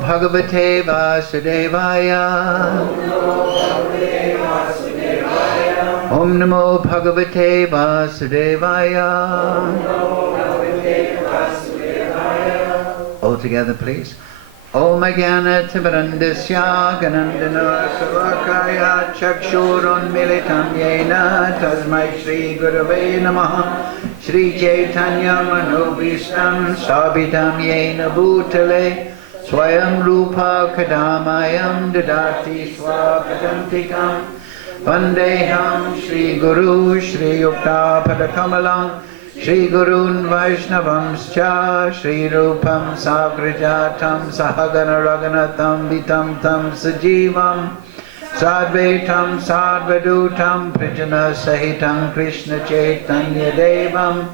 Bhagavate Vasudevaya. Om Namo Bhagavate Vasudevaya. All together, please. Om Jnana Timirandasya Ganandana Savakaya Chakshurun Militam Yena Tasmai Shri Gurave Namaha Shri Chaitanya Manobhistam Sabitam Yena Bhutale Swayam Rupa Kadamayam Dadati Swapatantikam Vandeham Shri Guru Shri Yukta Padakamalam Shri Gurun Vaishnavamscha Shri Rupam Sagrajatam Sahagana Raganatam Vitam Tam Sajivam Sadvaitam Sadvadutam Prijana Sahitam Krishna Chaitanya Devam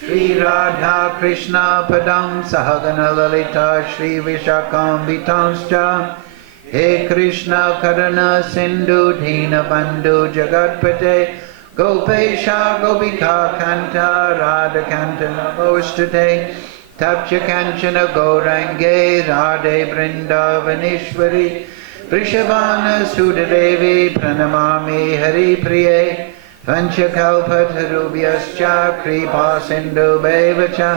Shri Radha Krishna Padam Sahagana Lalita Shri Vishakam Vitamscha He Krishna Karana Sindhu Dina Bandhu Jagatpate Gopesha Gopika Kanta Radha Kanta Namostate Tapcha Kanchana Gaurange Radhe Vrindavanishwari Prishavana Sudadevi Pranamami Hari Priye Vanchakalpatarubhyascha Kripa Sindhu Bevacha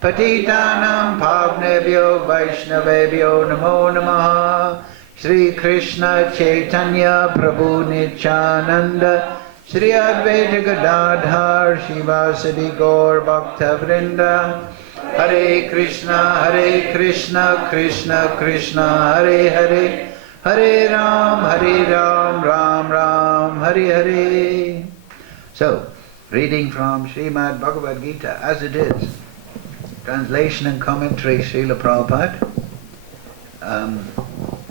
Patitanam Pavnebhyo Vaishnavebhyo Namo Namaha Shri Krishna Chaitanya Prabhu Nityananda Shri Advaita Gadadhar Shivasadi Gaur Bhakta Vrinda Hare Krishna Krishna Krishna Hare Hare Hare Ram Ram Ram Hare Hare. So, reading from Srimad Bhagavad Gita as it is, translation and commentary Srila Prabhupada,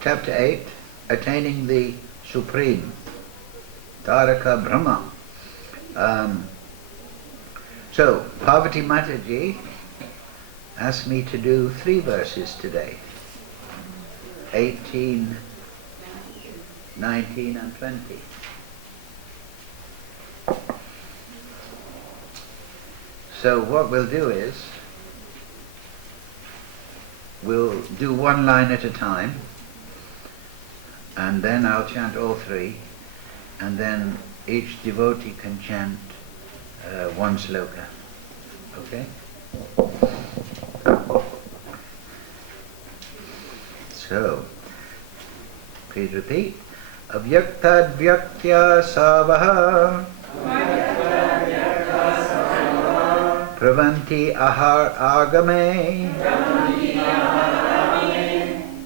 chapter 8, Attaining the Supreme, Taraka Brahma. So, Parvati Mataji asked me to do 3 verses today, 18, 19 and 20. So what we'll do is, we'll do 1 line at a time, and then I'll chant all 3, and then each devotee can chant 1 sloka. Okay? So, please repeat. Avyaktad vyaktya savaha pravanti ahar agame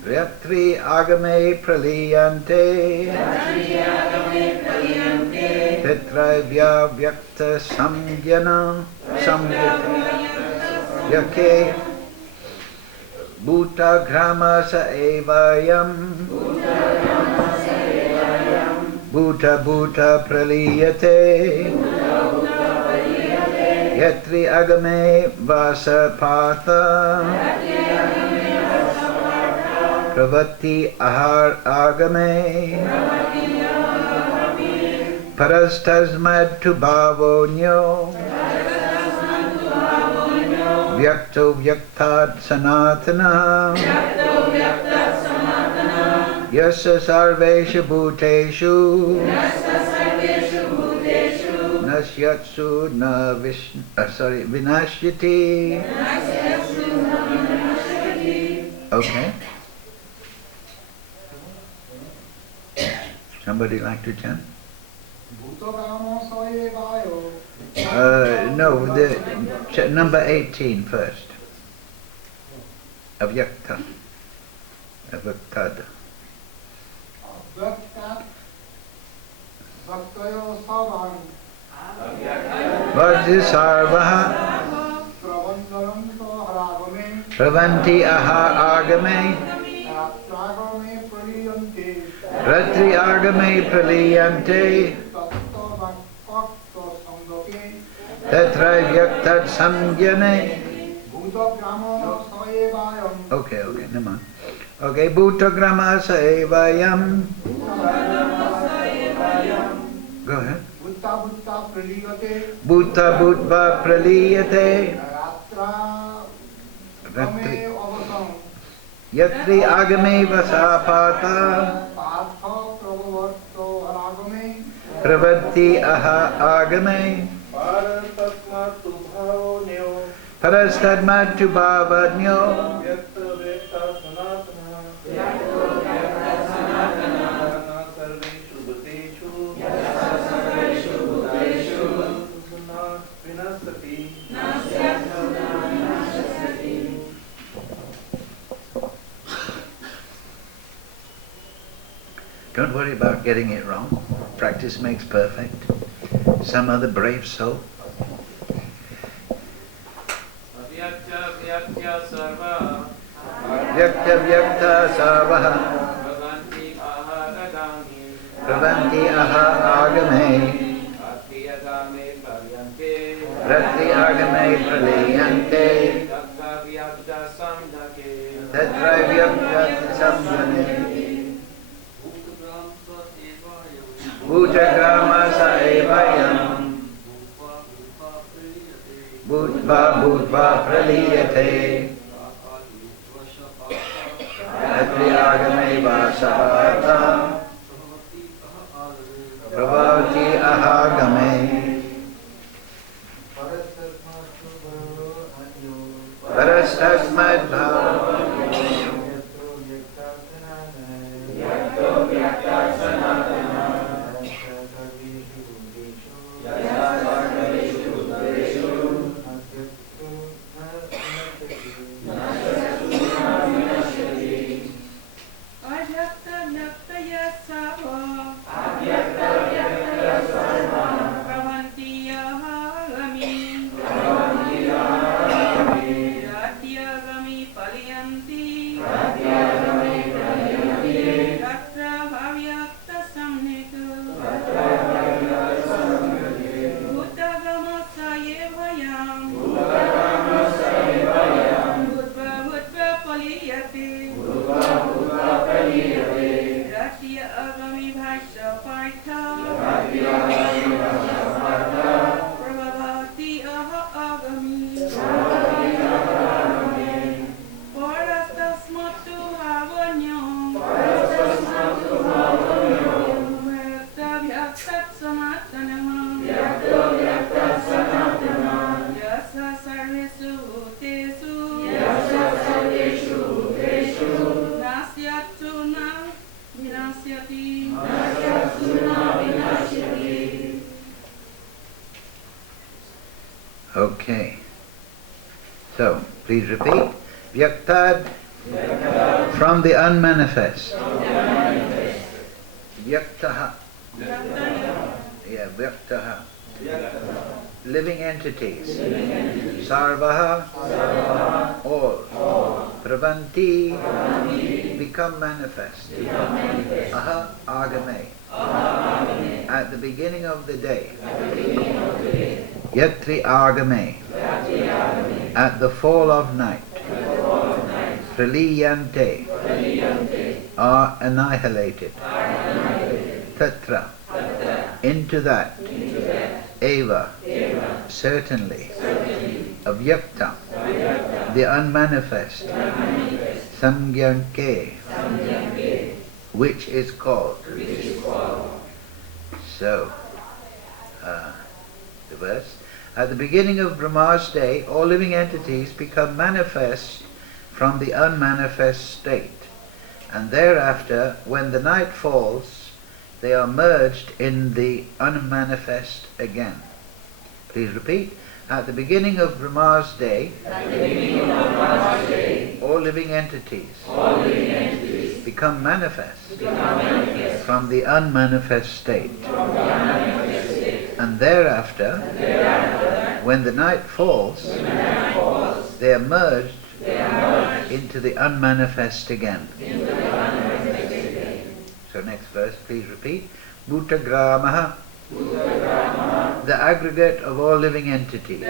Vyakri agame praliyante Tetrayvya vyakta samjana Yake Bhuta grama sa evayam Bhuta bhuta praliyate Yatri agame vasapatha Pravati ahar agame Parastasmad tu bhavonyo Vyakto vyaktat sanatana Yasa sarveshu bhuteshu Nasyatsu na vinashyati. Okay. Somebody like to chant? No, the number 18 first. Avyakta. Avyaktad. Vajji sarvaha pravanti aha agame ratri agame praliyante tatra vyaktat samjane. Okay, never mind. Okay, bhutagrama saevayam. Go ahead. Bhuta bhutva praliyate. Ratri Yatri agame vasapata pravatti aha agame parastadmatu bhavadnyo Don't worry about getting it wrong. Practice makes perfect. Some other brave soul. Vyakta vyakta sarvaha pravanti aha agame ratri agame praliyante tatra vyakta samjane Bhutagrama saevayam Bhutva bhutva praliyate Atriyagame vasahata Pravati ahagame Parastasmad bhava Okay. So, please repeat. Vyaktad, from the unmanifest. Vyaktaha. Yeah, vyaktaha. Living entities. Sarvaha, all. Pravanti, become manifest. Aha, agame. At the beginning of the day. Yatri agame. At the fall of night. Praliyante. Are annihilated. Tatra. Into that. Eva. Certainly. Avyakta. The unmanifest. Samgyanke. Which is called. So, the verse. At the beginning of Brahma's day, all living entities become manifest from the unmanifest state. And thereafter, when the night falls, they are merged in the unmanifest again. Please repeat. At the beginning of Brahma's day, all living entities become manifest from the unmanifest state. And thereafter, when the night falls, they are merged into the unmanifest again. So next verse, please repeat. Bhutagramaha, the aggregate of all living entities.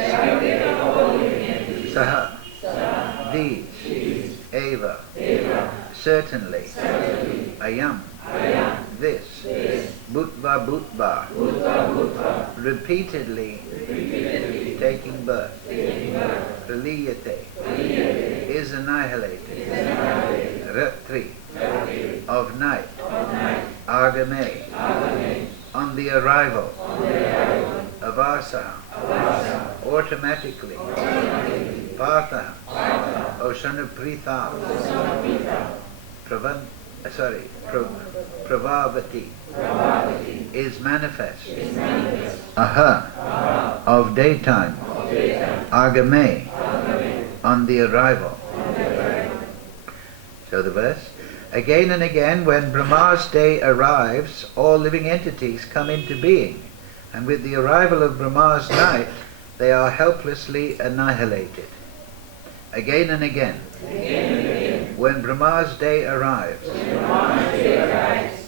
Saha, these. Eva, certainly. Ayam, this, Bhutva Bhutva, repeatedly taking birth, Praliyate, is annihilated, Ratri, of night, Agame, on the arrival, Avasa, automatically, Partha, O son of Pritha, Pravavati, is manifest, Aha, of daytime, Agame, on the arrival. So the verse, again and again when Brahma's day arrives, all living entities come into being, and with the arrival of Brahma's night, they are helplessly annihilated. Again and again, when Brahma's day arrives,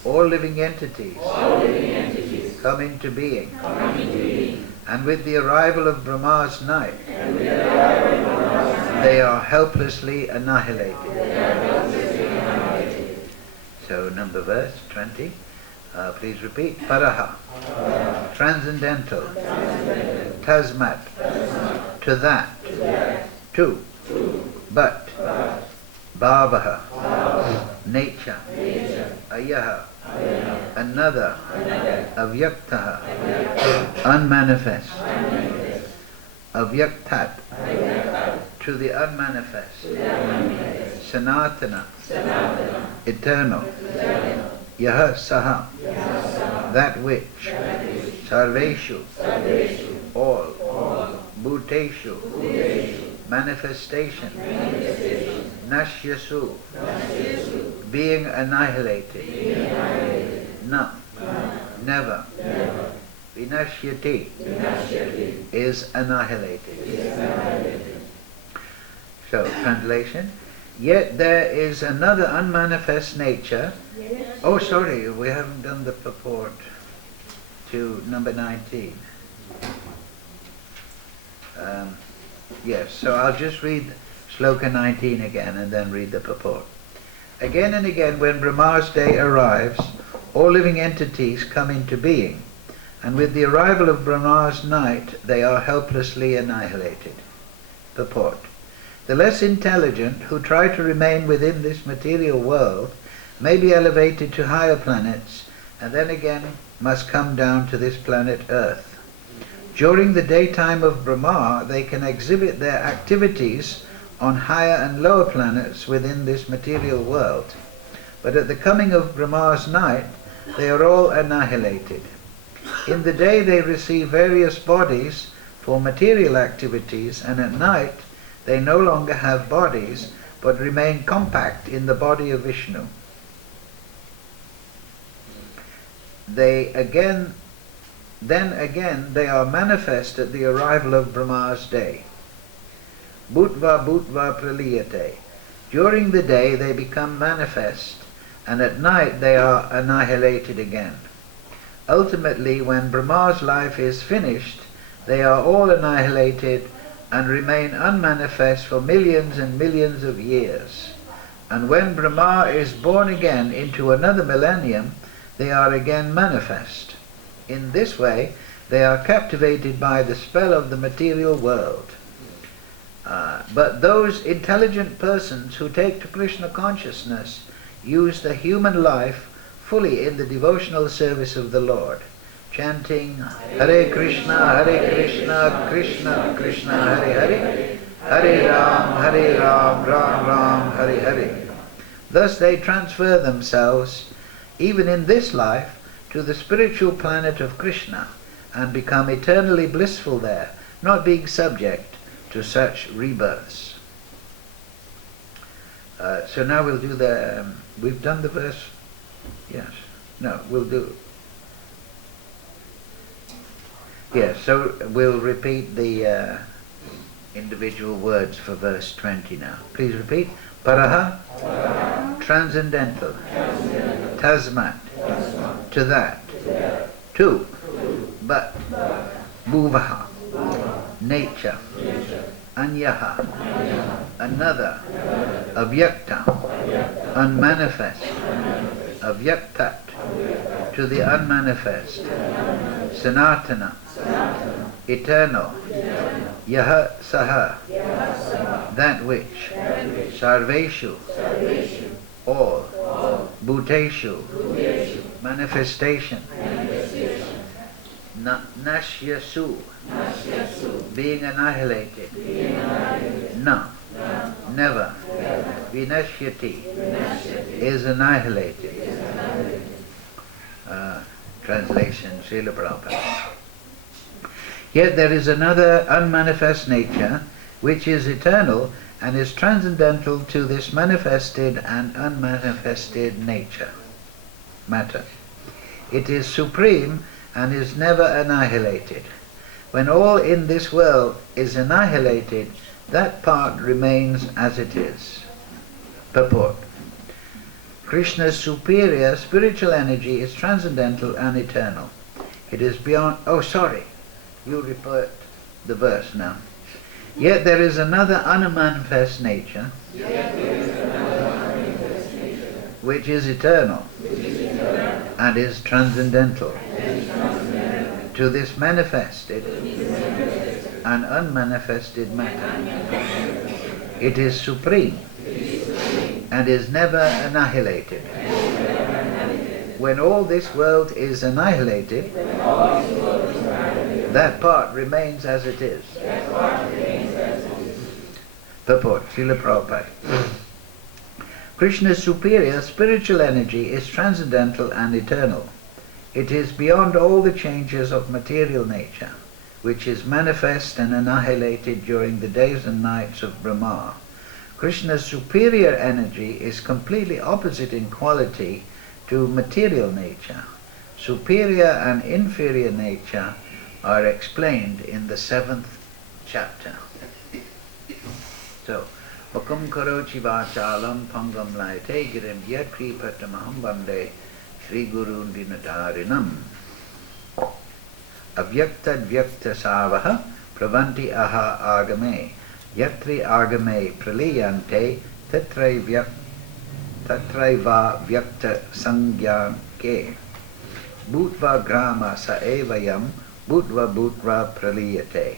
all living entities come into being, and with the arrival of Brahma's night, they are helplessly annihilated. So number verse 20, please repeat. Paraha, transcendental, tasmat, to that, to, but, bhavaha, nature, ayaha, another, avyaktaha, unmanifest, avyaktat, to the unmanifest, sanatana, eternal, yaha saha, that which, sarveshu, all, bhuteshu, manifestation, nashyasu, being annihilated, na, never, vinashyati, is annihilated. So, translation, yet there is another unmanifest nature. Oh, sorry, we haven't done the purport to number 19. Yes, so I'll just read Shloka 19 again and then read the purport. Again and again when Brahma's day arrives, all living entities come into being, and with the arrival of Brahma's night, they are helplessly annihilated. Purport. The less intelligent who try to remain within this material world may be elevated to higher planets, and then again must come down to this planet Earth. During the daytime of Brahma, they can exhibit their activities on higher and lower planets within this material world. But at the coming of Brahma's night, they are all annihilated. In the day they receive various bodies for material activities, and at night they no longer have bodies, but remain compact in the body of Vishnu. Then again they are manifest at the arrival of Brahma's day. Bhutva Bhutva Praliyate. During the day they become manifest, and at night they are annihilated again. Ultimately, when Brahma's life is finished, they are all annihilated and remain unmanifest for millions and millions of years. And when Brahma is born again into another millennium, they are again manifest. In this way, they are captivated by the spell of the material world. But those intelligent persons who take to Krishna consciousness use the human life fully in the devotional service of the Lord, chanting Hare Krishna, Krishna Krishna, Hare Hare, Hare Ram, Ram Ram, Hare Hare. Thus they transfer themselves, even in this life, to the spiritual planet of Krishna, and become eternally blissful there, not being subject to such rebirths. So now we'll do the, we've done the verse, yes, no, we'll do, yes, so we'll repeat the individual words for verse 20 now. Please repeat. Paraha, transcendental, tasmat, to that, to, but, bhuvaha, nature, anyaha, another, avyakta, unmanifest, avyaktat, to the unmanifest, Sanatana, eternal, Yaha Saha, that which, Sarveshu, all, Bhuteshu, manifestation, Nashyasu, being annihilated, Na, never, Vinashyati, is annihilated. Translation, Srila Prabhupada. Yet there is another unmanifest nature which is eternal and is transcendental to this manifested and unmanifested matter. It is supreme and is never annihilated. When all in this world is annihilated, that part remains as it is. Purport. Krishna's superior spiritual energy is transcendental and eternal. It is beyond... Oh, sorry. You report the verse now. Yet there is another unmanifest nature, which is eternal and is transcendental to this manifested and unmanifested matter. It is supreme and is never annihilated. When all this world is annihilated, that part remains as it is. Purport, Srila Prabhupada. Krishna's superior spiritual energy is transcendental and eternal. It is beyond all the changes of material nature, which is manifest and annihilated during the days and nights of Brahma. Krishna's superior energy is completely opposite in quality to material nature. Superior and inferior nature are explained in the 7th chapter. So, Vakam karochi vachalam pangam laite girim yatri patamaham bande Sri Gurun dinatarinam avyakta vyakta savaha pravanti aha agame yatri agame praliyante tatraiva vyakta sangyanke bhutva grama sa evayam bhutva praliyate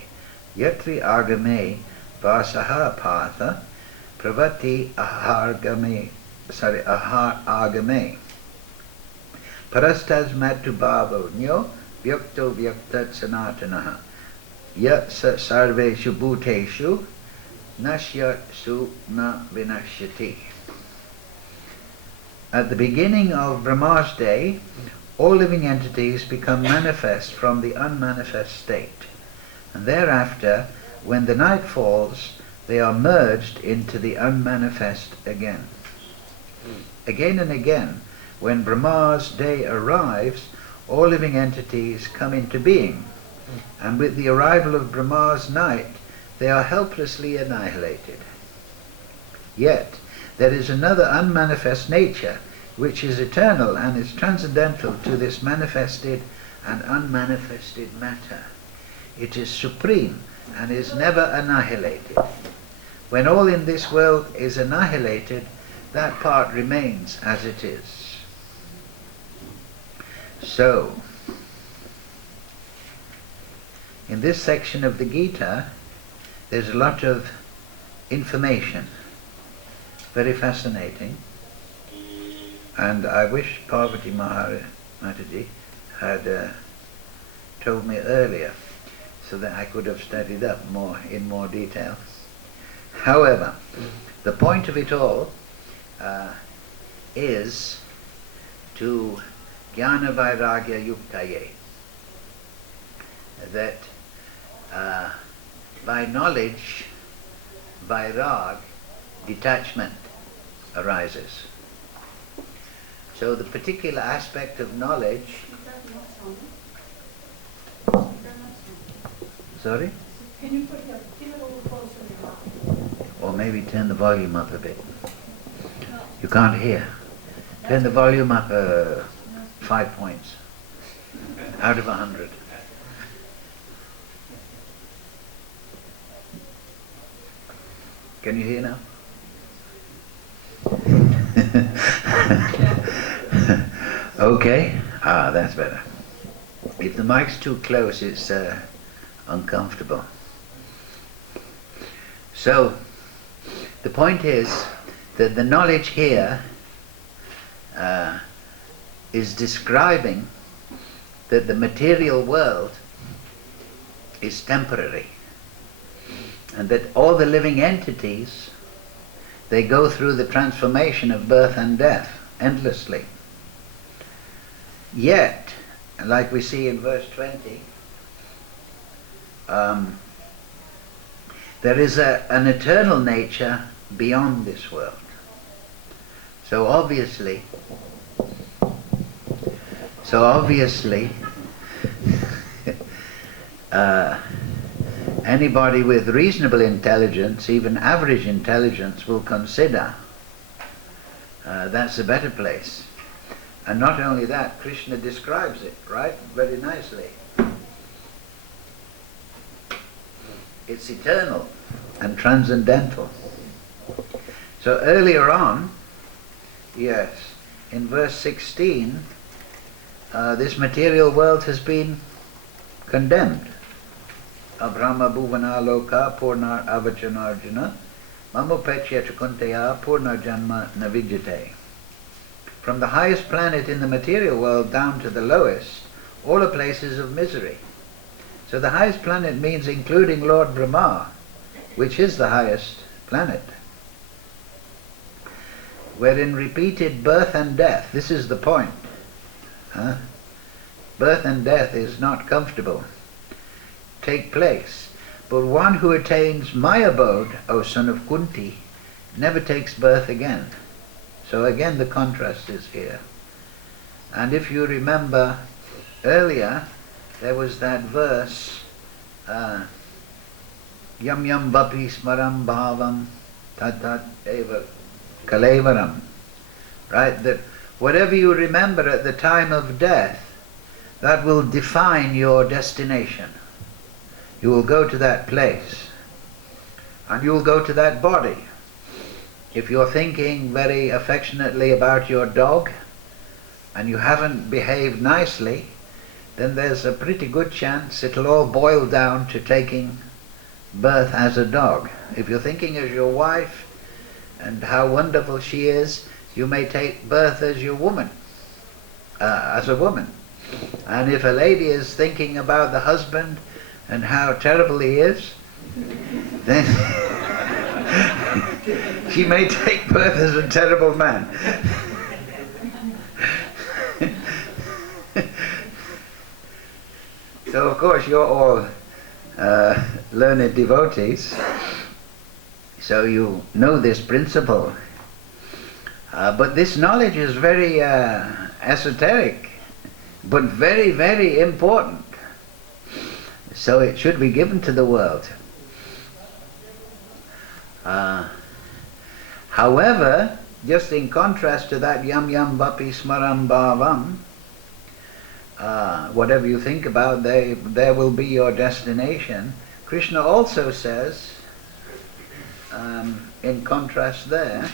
yatri agame vasaha patha pravati ahar agame parastas matu bhavo nyo vyakto vyaktat sanatanaha yat sarveshu bhuteshu nashyatsu na vinashyati. At the beginning of Brahma's day, all living entities become manifest from the unmanifest state, and thereafter, when the night falls, they are merged into the unmanifest again. Again and again, when Brahma's day arrives, all living entities come into being, and with the arrival of Brahma's night, they are helplessly annihilated. Yet, there is another unmanifest nature which is eternal and is transcendental to this manifested and unmanifested matter. It is supreme and is never annihilated. When all in this world is annihilated, that part remains as it is. So, in this section of the Gita, there's a lot of information, very fascinating, and I wish Parvati Mataji had told me earlier so that I could have studied up in more detail. However, the point of it all is to Jnana Vairagya Yuktaye, that by knowledge, Vairag, detachment arises. So the particular aspect of knowledge... Sorry? Can you put it a little closer to your mouth? Or maybe turn the volume up a bit. You can't hear. Turn the volume up 5 points out of 100. Can you hear now? Okay, Ah, that's better. If the mic's too close, it's uncomfortable. So, the point is that the knowledge here is describing that the material world is temporary, and that all the living entities, they go through the transformation of birth and death endlessly. Yet, like we see in verse 20, there is an eternal nature beyond this world. So obviously, anybody with reasonable intelligence, even average intelligence, will consider that's a better place. And not only that, Krishna describes it, right, very nicely. It's eternal and transcendental. So earlier on, yes, in verse 16, this material world has been condemned. Abrahma bhuvana loka purnar avachanarjuna mamopechya chakunteya purnar janma navijate. From the highest planet in the material world down to the lowest, all are places of misery. So the highest planet means including Lord Brahma, which is the highest planet. Wherein repeated birth and death, this is the point. Birth and death is not comfortable. Take place. But one who attains my abode, O son of Kunti, never takes birth again. So again the contrast is here. And if you remember earlier, there was that verse, yam yam vapi smaram bhavam tat eva kalevaram, right? That whatever you remember at the time of death, that will define your destination. You will go to that place, and you will go to that body. If you're thinking very affectionately about your dog, and you haven't behaved nicely, then there's a pretty good chance it'll all boil down to taking birth as a dog. If you're thinking as your wife, and how wonderful she is, you may take birth as your woman, as a woman. And if a lady is thinking about the husband and how terrible he is, then she may take birth as a terrible man. So of course you're all learned devotees, so you know this principle. But this knowledge is very esoteric, but very, very important. So it should be given to the world. However, just in contrast to that yam yam vapi smaram bhavam, whatever you think about, there will be your destination. Krishna also says, in contrast there,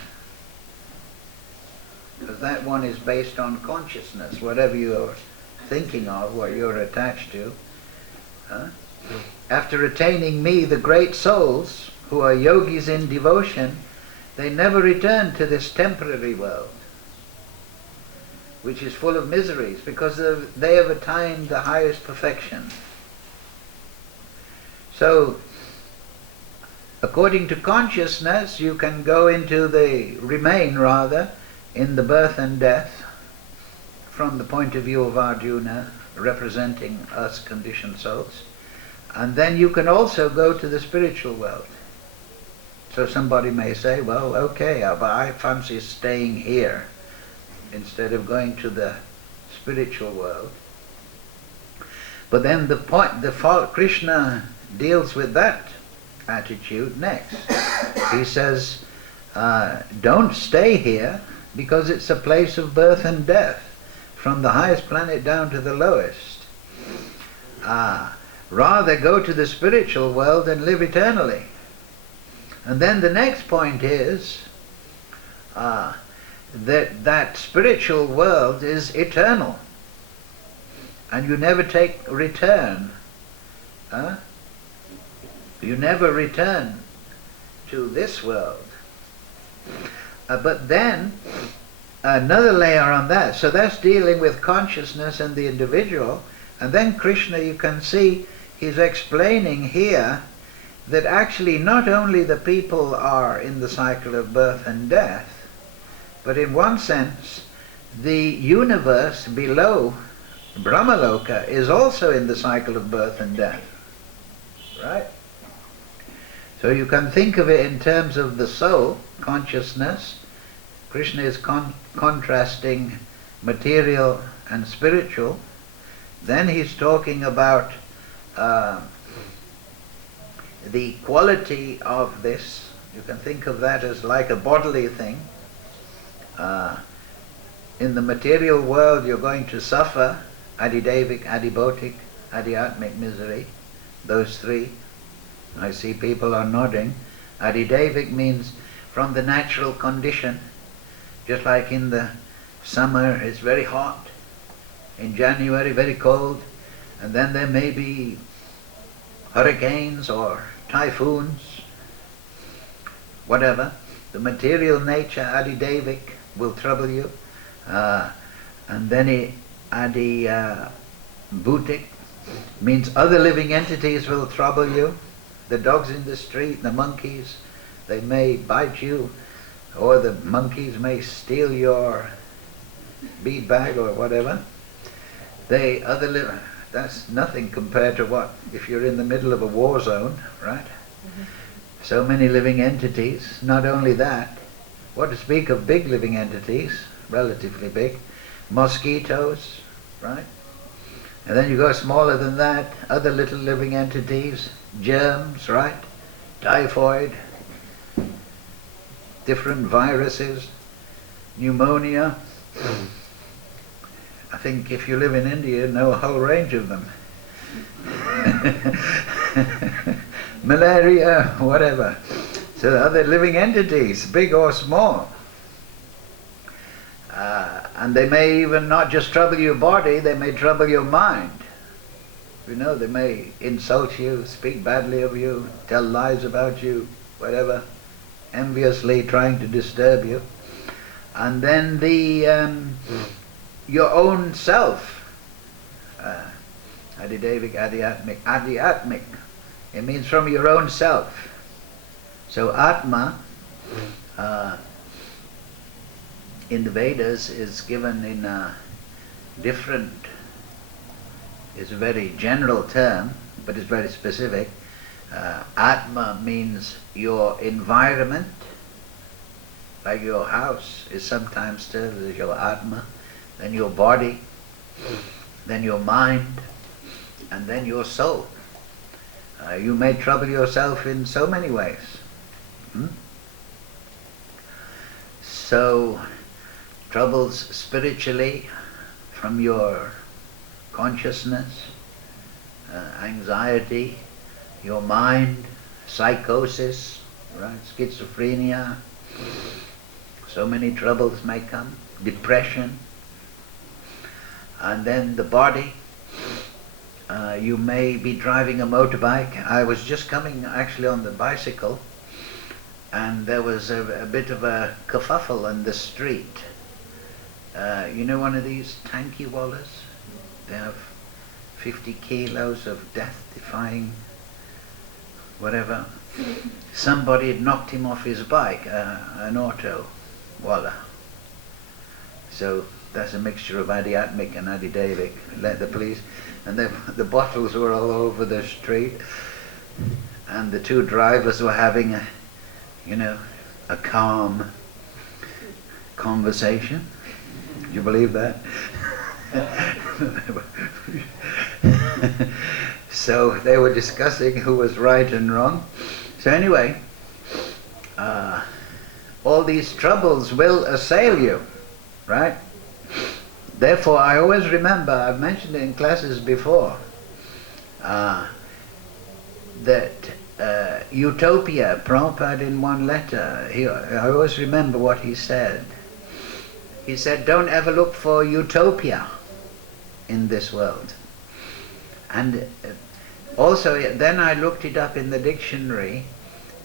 because that one is based on consciousness, whatever you're thinking of, what you're attached to. After attaining me, the great souls, who are yogis in devotion, they never return to this temporary world, which is full of miseries, because they have attained the highest perfection. So, according to consciousness, you can remain in the birth and death, from the point of view of Arjuna, representing us conditioned souls. And then you can also go to the spiritual world. So somebody may say, well, okay, but I fancy staying here instead of going to the spiritual world. But then Krishna deals with that attitude next. He says, don't stay here, because it's a place of birth and death, from the highest planet down to the lowest. Rather go to the spiritual world and live eternally. And then the next point is that spiritual world is eternal. and you never take return. Huh? You never return to this world. But then, another layer on that, so that's dealing with consciousness and the individual, and then Krishna, you can see, he's explaining here that actually not only the people are in the cycle of birth and death, but in one sense, the universe below Brahmaloka is also in the cycle of birth and death. Right? So you can think of it in terms of the soul, consciousness. Krishna is contrasting material and spiritual. Then he's talking about the quality of this. You can think of that as like a bodily thing. In the material world you're going to suffer adidevic, adibhotic, adhyatmic misery. Those three. I see people are nodding. Adidevic means from the natural condition. Just like in the summer it's very hot, in January very cold, and then there may be hurricanes or typhoons, whatever. The material nature, adidevic, will trouble you. And then adibhutic means other living entities will trouble you. The dogs in the street, the monkeys, they may bite you, or the monkeys may steal your bead bag or whatever. That's nothing compared to what, if you're in the middle of a war zone, right? So many living entities. Not only that, what to speak of big living entities, relatively big, mosquitoes, right? And then you go smaller than that, other little living entities, germs, right? Typhoid, different viruses, pneumonia. I think if you live in India, you know a whole range of them. Malaria, whatever. So other living entities, big or small. And they may even not just trouble your body, they may trouble your mind. You know, they may insult you, speak badly of you, tell lies about you, whatever, enviously trying to disturb you. And then your own self, adidevic, adhyatmic, it means from your own self. So Atma, in the Vedas, is given in a different, is a very general term, but it's very specific. Atma means your environment, like your house is sometimes termed as your Atma, then your body, then your mind, and then your soul. You may trouble yourself in so many ways. So, troubles spiritually from your consciousness, anxiety, your mind, psychosis, right? Schizophrenia, so many troubles may come, depression, and then the body. You may be driving a motorbike. I was just coming actually on the bicycle, and there was a bit of a kerfuffle in the street. You know, one of these tanky wallahs? They have 50 kilos of death-defying whatever. Somebody had knocked him off his bike, an auto wallah. So that's a mixture of adhyatmic and adidevic. Let the police, and the bottles were all over the street, and the two drivers were having a calm conversation. Do you believe that? So they were discussing who was right and wrong. So anyway, all these troubles will assail you, right? Therefore, I always remember, I've mentioned it in classes before, that utopia, Prabhupada in one letter, I always remember what he said. He said, don't ever look for utopia. in this world. And also, then I looked it up in the dictionary,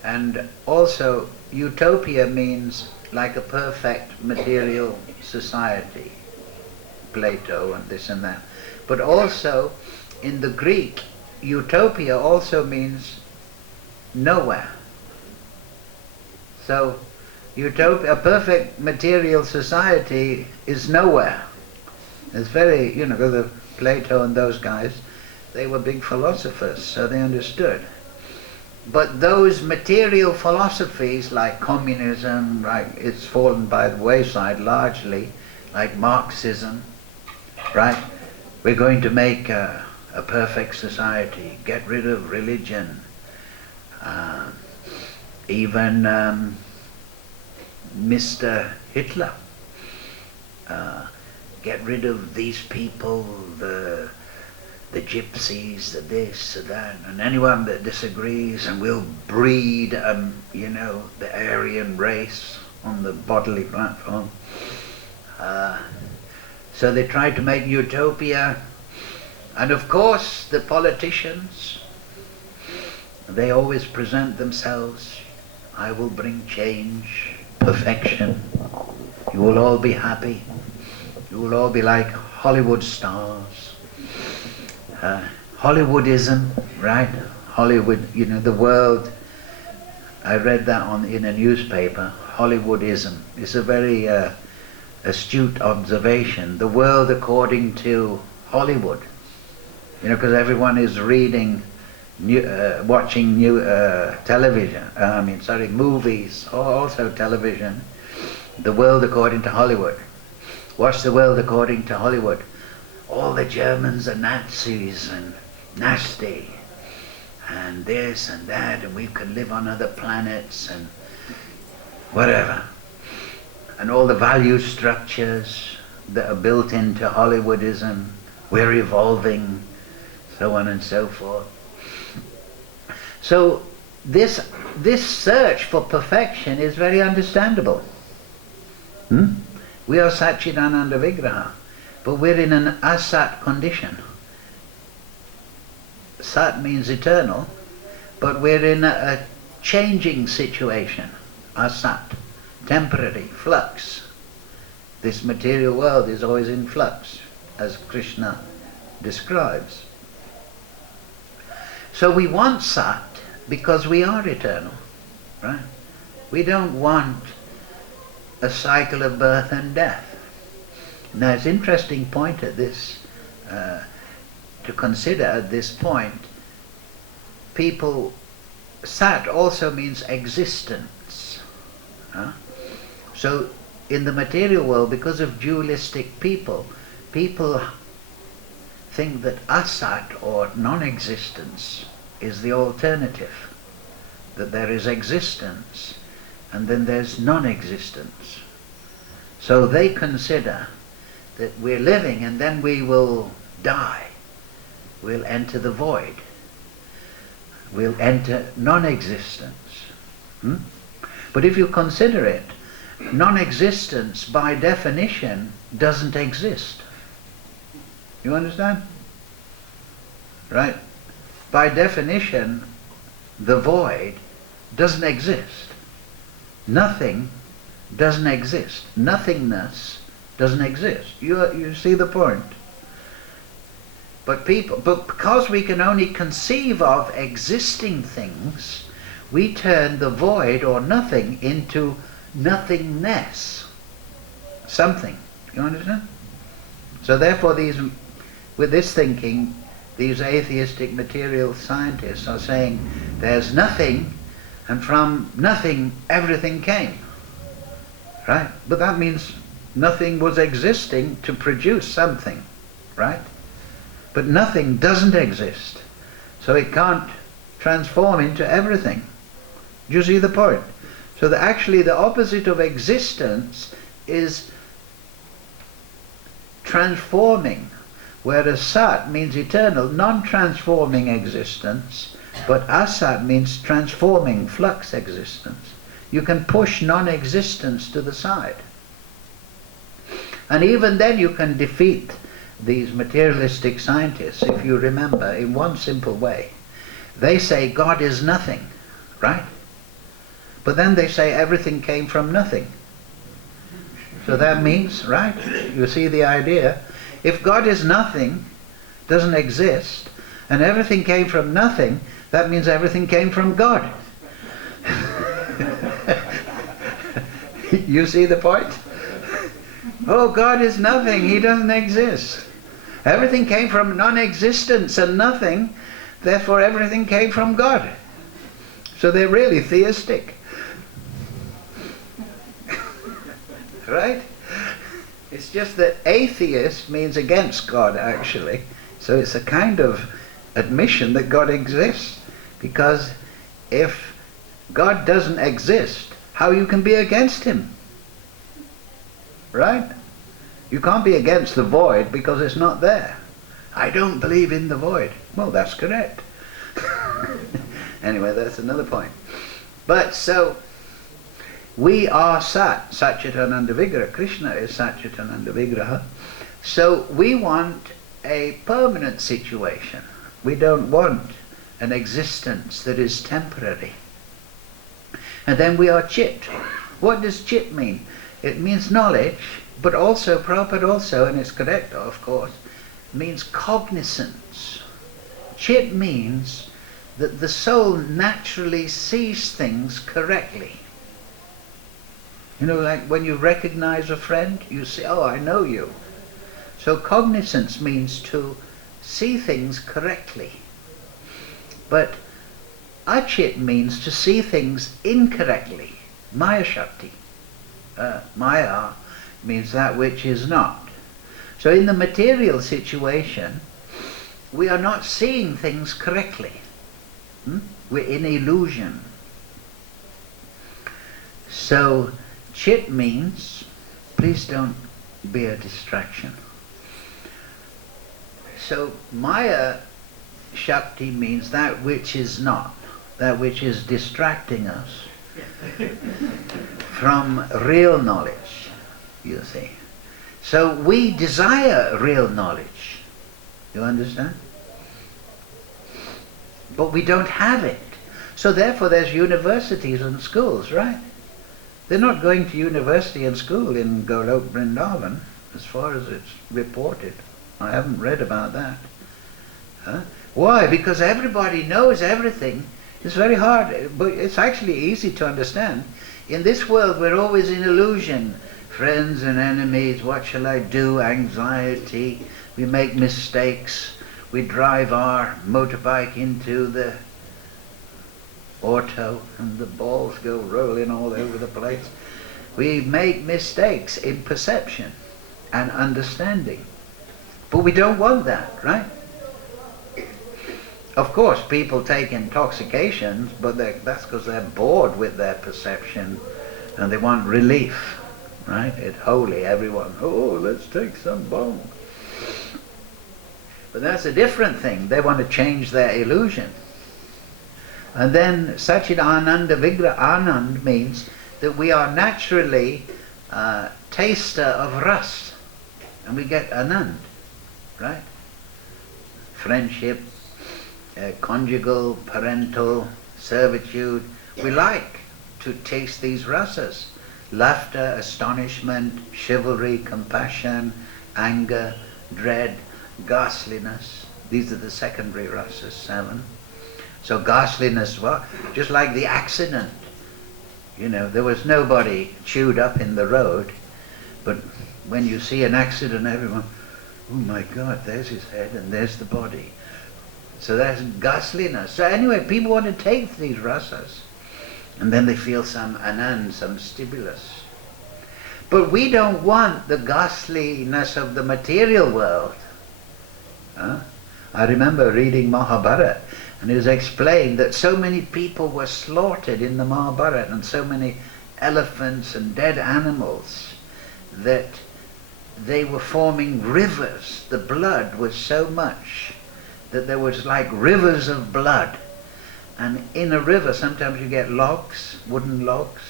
and also utopia means like a perfect material society, Plato and this and that. But also in the Greek, utopia also means nowhere. So utopia, a perfect material society is nowhere. It's very, because of Plato and those guys, they were big philosophers, so they understood. But those material philosophies like communism, right, it's fallen by the wayside largely, like Marxism, right? We're going to make a perfect society, get rid of religion, even Mr. Hitler, get rid of these people, the gypsies, the this, the that, and anyone that disagrees, and we'll breed, the Aryan race on the bodily platform. So they tried to make utopia, and of course the politicians, they always present themselves, I will bring change, perfection, you will all be happy, you will all be like Hollywood stars. Hollywoodism, right? Hollywood, the world, I read that in a newspaper, Hollywoodism. It's a very astute observation. The world according to Hollywood. Because everyone is reading, watching television, movies, also television. The world according to Hollywood. What's the world according to Hollywood? All the Germans are Nazis and nasty, and this and that, and we could live on other planets and whatever. And all the value structures that are built into Hollywoodism, we're evolving, so on and so forth. So this search for perfection is very understandable. We are Satchidananda Vigraha. But we're in an asat condition. Sat means eternal, but we're in a changing situation. Asat, temporary, flux. This material world is always in flux, as Krishna describes. So we want Sat because we are eternal, right? We don't want a cycle of birth and death. Now it's an interesting point at this, to consider at this point, Sat also means existence. So in the material world, because of dualistic people think that Asat or non-existence is the alternative, that there is existence and then there's non-existence. So they consider that we're living and then we will die. We'll enter the void. We'll enter non-existence. But if you consider it, non-existence by definition doesn't exist. You understand? Right? By definition, the void doesn't exist. Nothing doesn't exist. Nothingness doesn't exist. You see the point? But because we can only conceive of existing things, we turn the void or nothing into nothingness. Something. You understand? So therefore with this thinking, these atheistic material scientists are saying there's nothing, and from nothing everything came. Right? But that means nothing was existing to produce something, right? But nothing doesn't exist, so it can't transform into everything. Do you see the point? So actually the opposite of existence is transforming, whereas Sat means eternal, non-transforming existence, but Asat means transforming, flux existence. You can push non-existence to the side. And even then you can defeat these materialistic scientists, if you remember, in one simple way. They say God is nothing, right? But then they say everything came from nothing. So that means, right, you see the idea, if God is nothing, doesn't exist, and everything came from nothing, that means everything came from God. You see the point? Oh, God is nothing, He doesn't exist. Everything came from non-existence and nothing, therefore everything came from God. So they're really theistic. Right? It's just that atheist means against God, actually. So it's a kind of admission that God exists. Because if God doesn't exist, how you can be against Him? Right? You can't be against the void because it's not there. I don't believe in the void. Well, that's correct. Anyway, that's another point. But so, we are Sat, Satchitananda Vigraha. Krishna is Satchitananda Vigraha. So we want a permanent situation. We don't want an existence that is temporary. And then we are Chit. What does Chit mean? It means knowledge, but also, Prabhupada also, and it's correct of course, means cognizance. Chit means that the soul naturally sees things correctly. You know, like when you recognize a friend, you say, oh, I know you. So cognizance means to see things correctly. But Achit means to see things incorrectly. Maya Shakti. Maya means that which is not. So in the material situation, we are not seeing things correctly. We're in illusion. So Chit means, please don't be a distraction. So Maya Shakti means that which is not, that which is distracting us from real knowledge, you see. So we desire real knowledge, you understand? But we don't have it. So therefore there's universities and schools, right? They're not going to university and school in Golok Vrindavan, as far as it's reported. I haven't read about that. Why? Because everybody knows everything. It's very hard, but it's actually easy to understand. In this world, we're always in illusion. Friends and enemies, what shall I do? Anxiety. We make mistakes. We drive our motorbike into the auto and the balls go rolling all over the place. We make mistakes in perception and understanding. But we don't want that, right? Of course, people take intoxications, but that's because they're bored with their perception and they want relief, right? It's holy, everyone. Oh, let's take some bone. But that's a different thing. They want to change their illusion. And then Satchidananda Vigraha Anand means that we are naturally taster of ras. And we get anand, right? Friendship, conjugal, parental, servitude. We like to taste these rasas. Laughter, astonishment, chivalry, compassion, anger, dread, ghastliness. These are the secondary rasas, 7. So ghastliness, well, just like the accident. You know, there was nobody chewed up in the road, but when you see an accident, everyone, oh my God, there's his head and there's the body. So that's ghastliness. So anyway, people want to take these rasas, and then they feel some anand, some stimulus. But we don't want the ghastliness of the material world. I remember reading Mahabharata, and it was explained that so many people were slaughtered in the Mahabharata, and so many elephants and dead animals, that they were forming rivers. The blood was so much that there was like rivers of blood. And in a river, sometimes you get logs, wooden logs.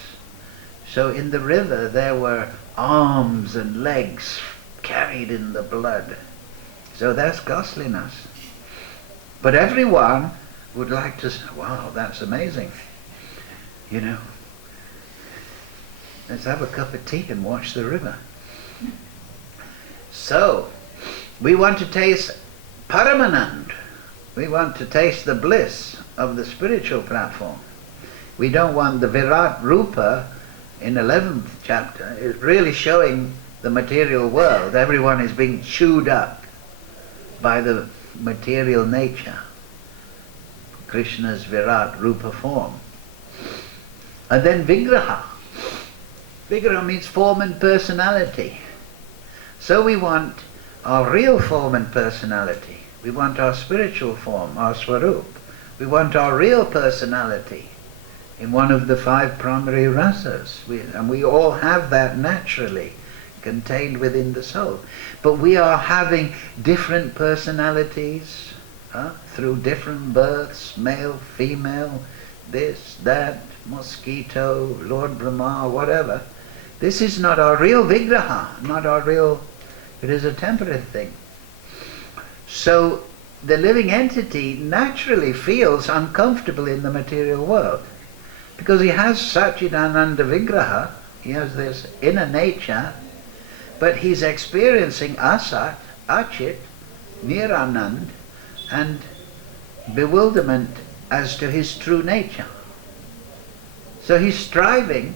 So in the river there were arms and legs carried in the blood. So that's costliness. But everyone would like to say, wow, that's amazing. You know, let's have a cup of tea and watch the river. So, we want to taste Paramanand. We want to taste the bliss of the spiritual platform. We don't want the Virat Rupa in 11th chapter. It's really showing the material world. Everyone is being chewed up by the material nature. Krishna's Virat Rupa form. And then Vigraha. Vigraha means form and personality. So we want our real form and personality. We want our spiritual form, our Swarup. We want our real personality in one of the 5 primary rasas. And we all have that naturally contained within the soul. But we are having different personalities through different births, male, female, this, that, mosquito, Lord Brahma, whatever. This is not our real Vigraha, not our real, it is a temporary thing. So the living entity naturally feels uncomfortable in the material world because he has Satchidananda Vigraha, he has this inner nature, but he's experiencing Asat, Achit, Niranand, and bewilderment as to his true nature. So he's striving,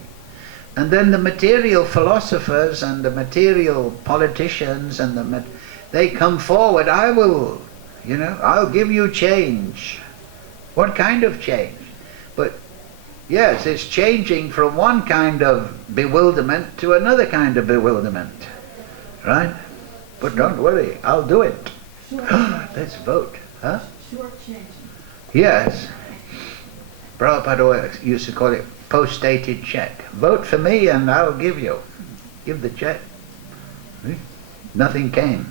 and then the material philosophers and the material politicians and they come forward, I will, I'll give you change. What kind of change? But yes, it's changing from one kind of bewilderment to another kind of bewilderment, right? But don't worry, I'll do it. Let's vote. Huh? Short-changing. Yes. Prabhupada used to call it post-dated check. Vote for me and I'll give you. Give the check. Nothing came.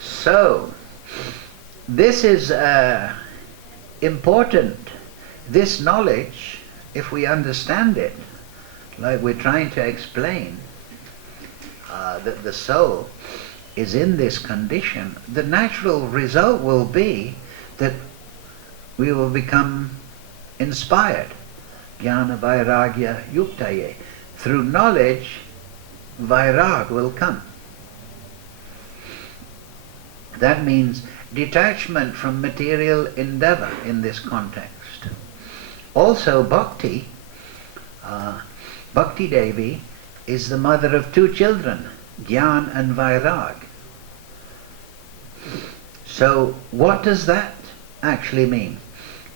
So, this is important. This knowledge, if we understand it, like we're trying to explain, that the soul is in this condition, the natural result will be that we will become inspired. Jnana Vairagya Yuktaye. Through knowledge, Vairag will come. That means detachment from material endeavor in this context. Also Bhakti, Bhakti Devi is the mother of 2 children, Gyan and Vairag. So what does that actually mean?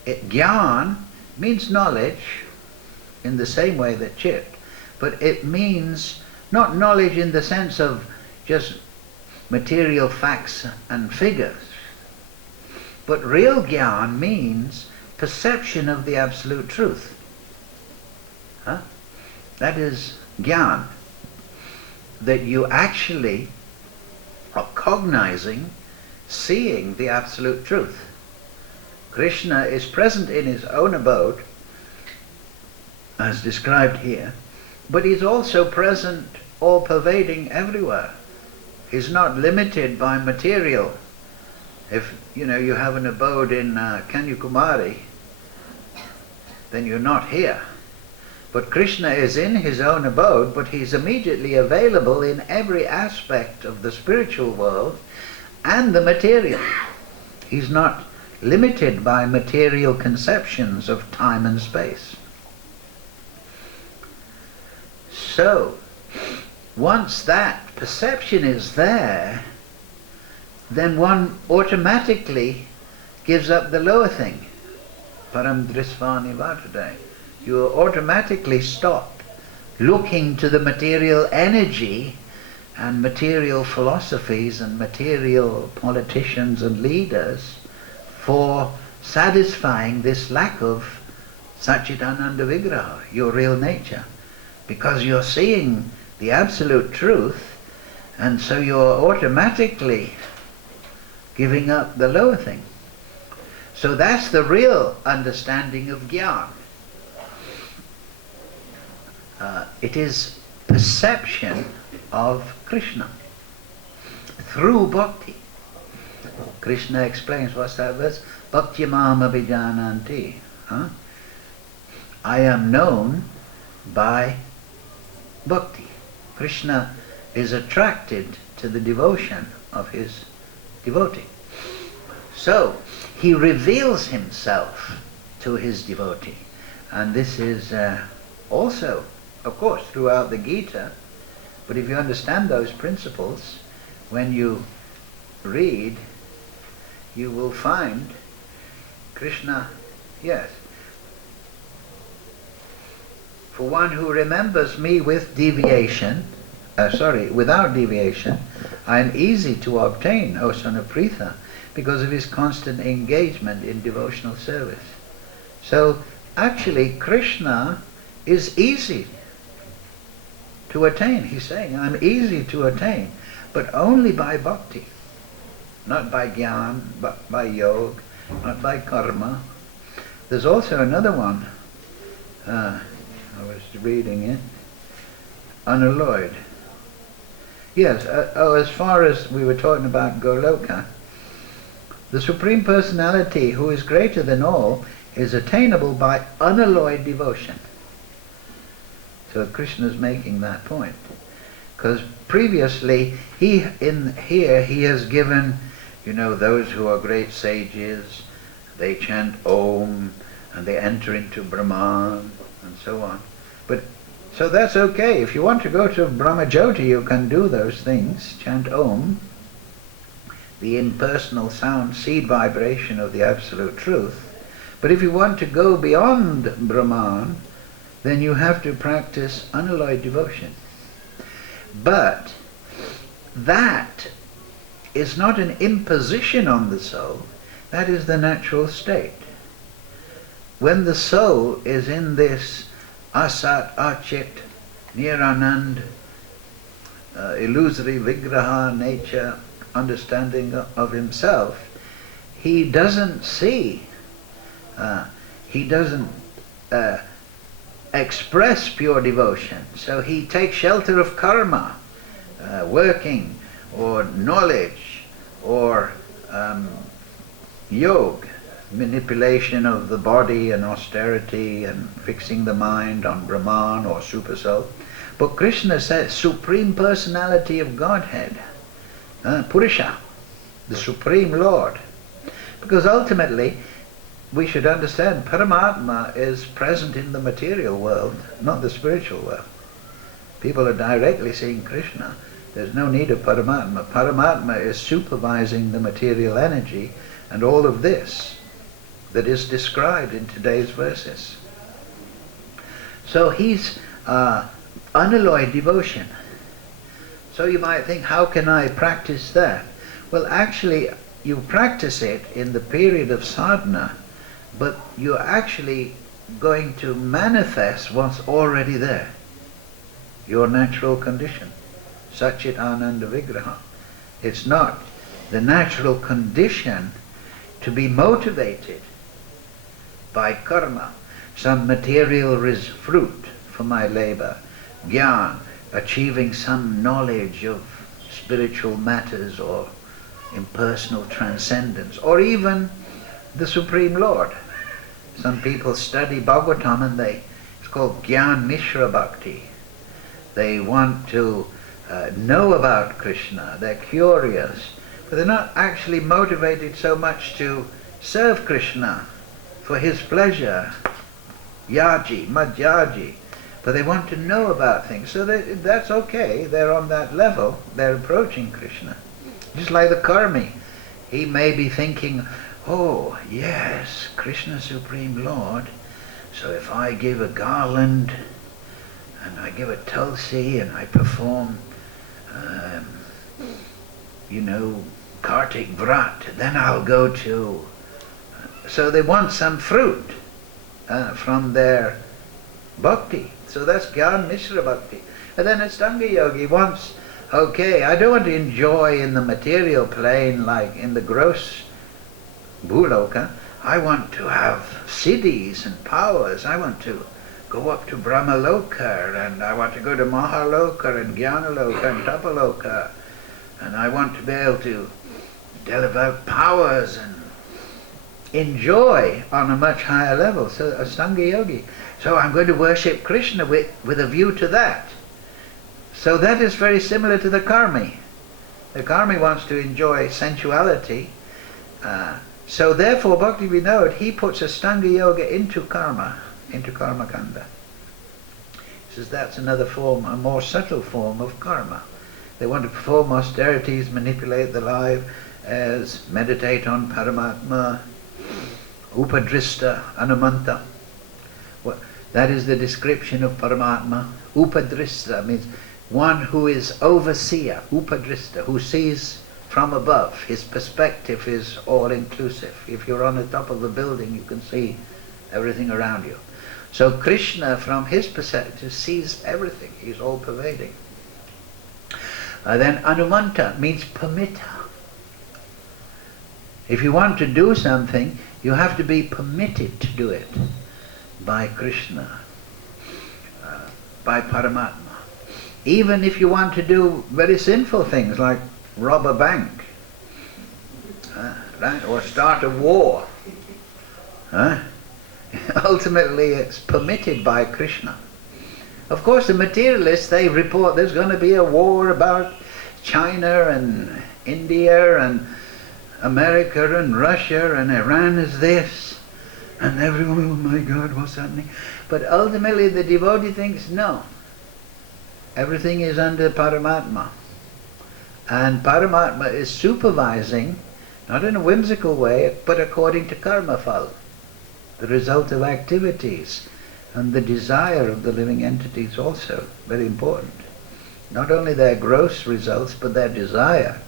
Gyan means knowledge in the same way that Chit, but it means not knowledge in the sense of just material facts and figures, but real Gyan means perception of the absolute truth. That is Gyan, that you actually are cognizing, seeing the absolute truth. Krishna is present in his own abode, as described here, but he's also present, all-pervading everywhere. He's not limited by material. If you have an abode in Kanyakumari, then you're not here. But Krishna is in his own abode, but he's immediately available in every aspect of the spiritual world and the material. He's not limited by material conceptions of time and space. So, once that perception is there, then one automatically gives up the lower thing. Param drisvani vatade. You automatically stop looking to the material energy and material philosophies and material politicians and leaders for satisfying this lack of Satchidananda Vigraha, your real nature. Because you're seeing the absolute truth, and so you're automatically giving up the lower thing. So that's the real understanding of Gyan. It is perception of Krishna. through bhakti. Krishna explains, what's that verse? Bhakti mam abhijananti. I am known by bhakti. Krishna is attracted to the devotion of his devotee. So, he reveals himself to his devotee. And this is also, of course, throughout the Gita. But if you understand those principles, when you read, you will find Krishna, yes. For one who remembers me with deviation, without deviation, I am easy to obtain, O son of Pritha, because of his constant engagement in devotional service. So, actually, Krishna is easy to attain. He's saying, I'm easy to attain, but only by bhakti. Not by jnana, but by yoga, not by karma. There's also another one. I was reading it. Unalloyed. Yes, as far as we were talking about Goloka, the Supreme Personality, who is greater than all, is attainable by unalloyed devotion. So Krishna is making that point. Because previously, he has given, those who are great sages, they chant Om, and they enter into Brahman, and so on. So that's okay. If you want to go to Brahmajyoti, you can do those things, chant Om, the impersonal sound, seed vibration of the Absolute Truth. But if you want to go beyond Brahman, then you have to practice unalloyed devotion. But that is not an imposition on the soul, that is the natural state. When the soul is in this asat, achit, niranand, illusory vigraha nature, understanding of himself, he doesn't see, he doesn't express pure devotion. So he takes shelter of karma, working, or knowledge, or yoga, manipulation of the body and austerity and fixing the mind on Brahman or Supersoul. But Krishna says Supreme Personality of Godhead, Purusha, the Supreme Lord. Because ultimately, we should understand Paramatma is present in the material world, not the spiritual world. People are directly seeing Krishna. There's no need of Paramatma. Paramatma is supervising the material energy and all of this that is described in today's verses. So he's unalloyed devotion. So you might think, how can I practice that? Well, actually, you practice it in the period of sadhana, but you're actually going to manifest what's already there, your natural condition, Satchit Ananda Vigraha. It's not the natural condition to be motivated by karma, some material fruit for my labor, jnana, achieving some knowledge of spiritual matters or impersonal transcendence, or even the Supreme Lord. Some people study Bhagavatam and it's called Gyan Mishra Bhakti. They want to know about Krishna, they're curious, but they're not actually motivated so much to serve Krishna for his pleasure, yaji, madhyaji, but they want to know about things. So that's okay, they're on that level, they're approaching Krishna. Just like the karmi, he may be thinking, oh yes, Krishna Supreme Lord, so if I give a garland and I give a tulsi and I perform Kartik Vrat, then I'll go to... So they want some fruit from their bhakti. So that's Gyan Mishra Bhakti. And then Ashtanga Yogi wants, okay, I don't want to enjoy in the material plane like in the gross bhuloka. I want to have siddhis and powers. I want to go up to Brahmaloka, and I want to go to Mahaloka and Jnanaloka and Tapaloka. and I want to be able to develop powers and enjoy on a much higher level. So Ashtanga yogi. So I'm going to worship Krishna with a view to that. So that is very similar to the karmi. The karmi wants to enjoy sensuality. So therefore Bhakti Vinod, he puts Ashtanga yoga into karma kanda. He says that's another form, a more subtle form of karma. They want to perform austerities, manipulate the life, as meditate on Paramatma, Upadrishta, Anumanta. That is the description of Paramatma. Upadrishta means one who is overseer, Upadrishta, who sees from above. His perspective is all-inclusive. If you're on the top of a building, you can see everything around you. So Krishna, from his perspective, sees everything. He's all-pervading. Then Anumanta means permitter. If you want to do something, you have to be permitted to do it by Krishna, by Paramatma. Even if you want to do very sinful things like rob a bank, right, or start a war, ultimately it's permitted by Krishna. Of course the materialists, they report there's going to be a war about China and India and America and Russia and Iran is this, and everyone, oh my God, what's happening? But ultimately the devotee thinks, no, everything is under Paramatma. And Paramatma is supervising, not in a whimsical way, but according to karma phal, the result of activities, and the desire of the living entities also, very important. Not only their gross results, but their desire.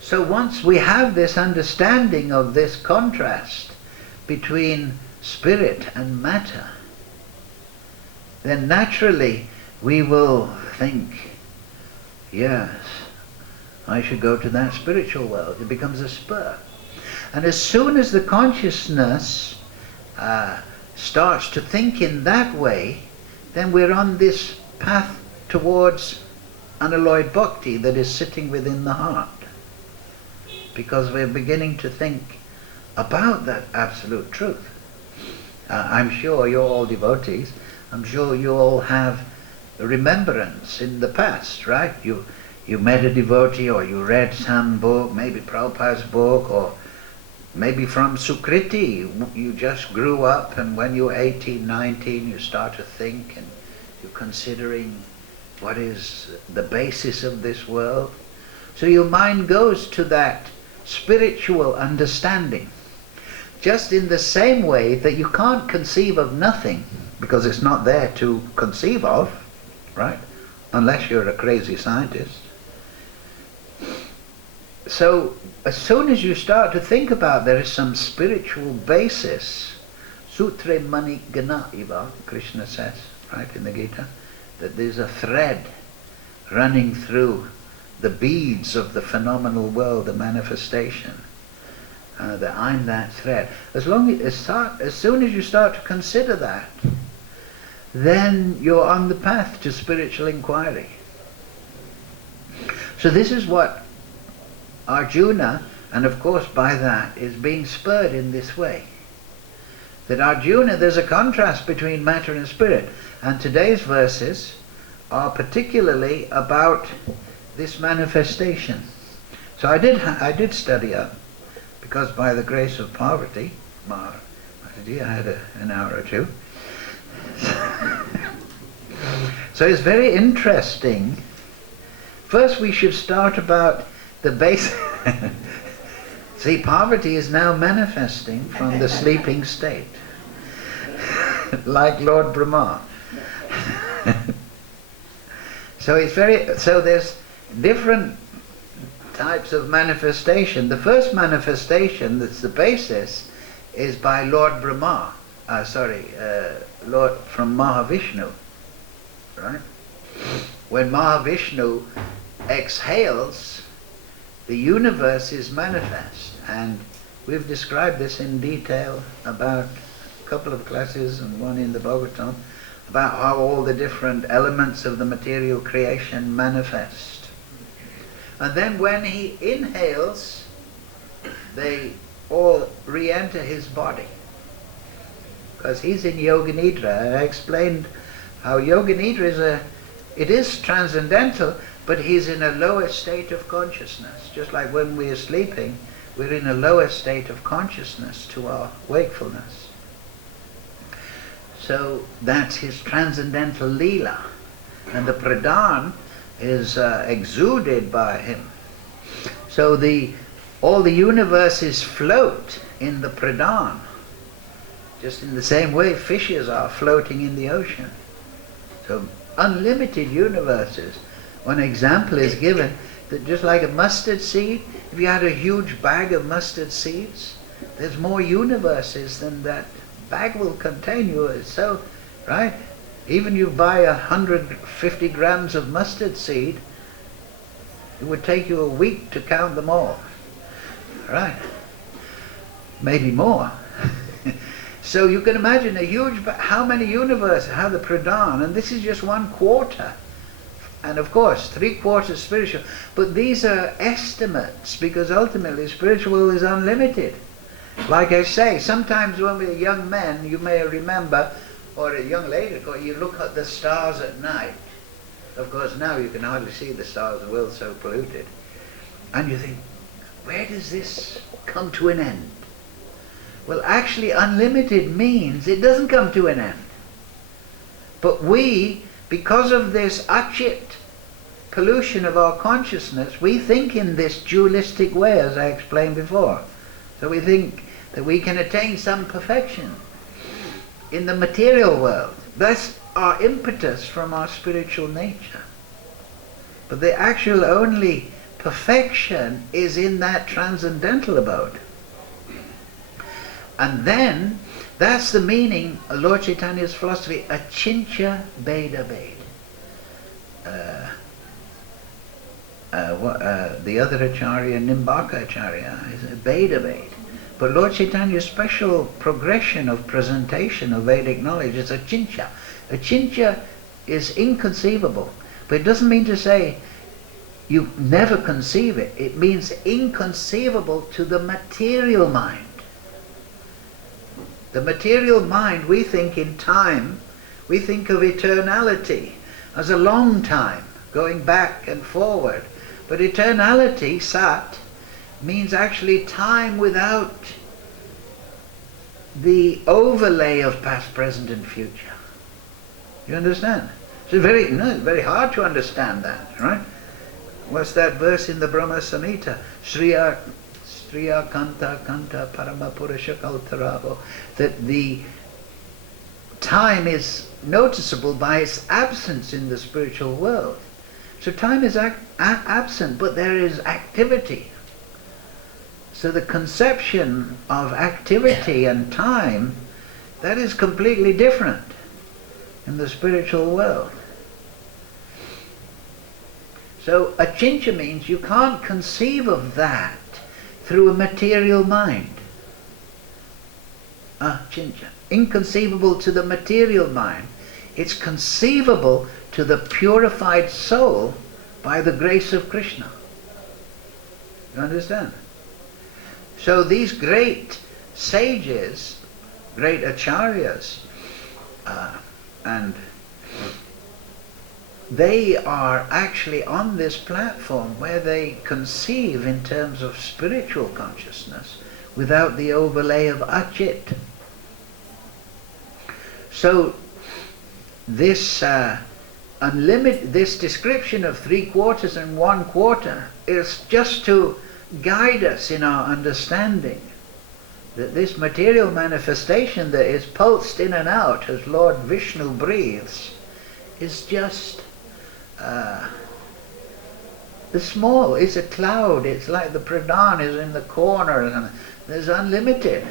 So once we have this understanding of this contrast between spirit and matter, then naturally we will think, yes, I should go to that spiritual world. It becomes a spur. And as soon as the consciousness starts to think in that way, then we're on this path towards unalloyed bhakti that is sitting within the heart. Because we're beginning to think about that absolute truth. I'm sure you're all devotees. I'm sure you all have remembrance in the past, right? You met a devotee, or you read some book, maybe Prabhupada's book, or maybe from Sukriti. You just grew up, and when you're 18, 19, you start to think, and you're considering what is the basis of this world. So your mind goes to that spiritual understanding. Just in the same way that you can't conceive of nothing, because it's not there to conceive of, right? Unless you're a crazy scientist. So as soon as you start to think about there is some spiritual basis, sutre mani gana iva, Krishna says, right, in the Gita, that there's a thread running through the beads of the phenomenal world, the manifestation. That I'm that thread. As soon as you start to consider that, then you're on the path to spiritual inquiry. So this is what Arjuna, and of course by that, is being spurred in this way. That Arjuna, there's a contrast between matter and spirit, and today's verses are particularly about this manifestation. So I did study up, because by the grace of Parvati, I had an hour or two. So it's very interesting. First we should start about the base. See, Parvati is now manifesting from the sleeping state, like Lord Brahma. So there's different types of manifestation. The first manifestation, that's the basis, is by Lord Brahma. Lord from Mahavishnu, right? When Mahavishnu exhales, the universe is manifest, and we've described this in detail about a couple of classes and one in the Bhagavatam, about how all the different elements of the material creation manifest. And then when he inhales, they all re-enter his body. Because he's in Yoga Nidra. I explained how Yoga Nidra is transcendental, but he's in a lower state of consciousness. Just like when we are sleeping, we're in a lower state of consciousness to our wakefulness. So that's his transcendental Leela. And the Pradhan is exuded by him. So all the universes float in the Pradhan, just in the same way fishes are floating in the ocean. So unlimited universes. One example is given that just like a mustard seed, if you had a huge bag of mustard seeds, there's more universes than that bag will contain. So, right? Even you buy 150 grams of mustard seed, it would take you a week to count them all. Right? Maybe more. So you can imagine a huge, how many universes, how the Pradhan, and this is just 1/4. And of course, 3/4 spiritual. But these are estimates, because ultimately spiritual is unlimited. Like I say, sometimes when we're young men, you may remember, or a young lady, you look at the stars at night. Of course now you can hardly see the stars, the world's so polluted. And you think, where does this come to an end? Well, actually unlimited means it doesn't come to an end. But we, because of this achit pollution of our consciousness, we think in this dualistic way, as I explained before. So we think that we can attain some perfection in the material world. That's our impetus from our spiritual nature. But the actual only perfection is in that transcendental abode. And then, that's the meaning of Lord Chaitanya's philosophy, Achintya Beda Bed. The other Acharya, Nimbaka Acharya, is a Beda Bed. But Lord Chaitanya's special progression of presentation of Vedic knowledge is Achintya. Achintya is inconceivable. But it doesn't mean to say you never conceive it. It means inconceivable to the material mind. The material mind, we think in time, we think of eternality as a long time, going back and forward. But eternality, Sat, means actually time without the overlay of past, present and future. You understand? It's very hard to understand that, right? What's that verse in the Brahma Samhita? Sriya Kanta Kanta Parama Purusha Kaltaravo, that the time is noticeable by its absence in the spiritual world. So time is absent, but there is activity. So the conception of activity and time, that is completely different in the spiritual world. So achintya means you can't conceive of that through a material mind. Achintya. Inconceivable to the material mind. It's conceivable to the purified soul by the grace of Krishna. You understand? So these great sages, great acharyas, and they are actually on this platform where they conceive in terms of spiritual consciousness without the overlay of achit. So this this description of 3/4 and 1/4 is just to guide us in our understanding that this material manifestation that is pulsed in and out as Lord Vishnu breathes is just the small. It's a cloud. It's like the Pradhan is in the corner and there's unlimited.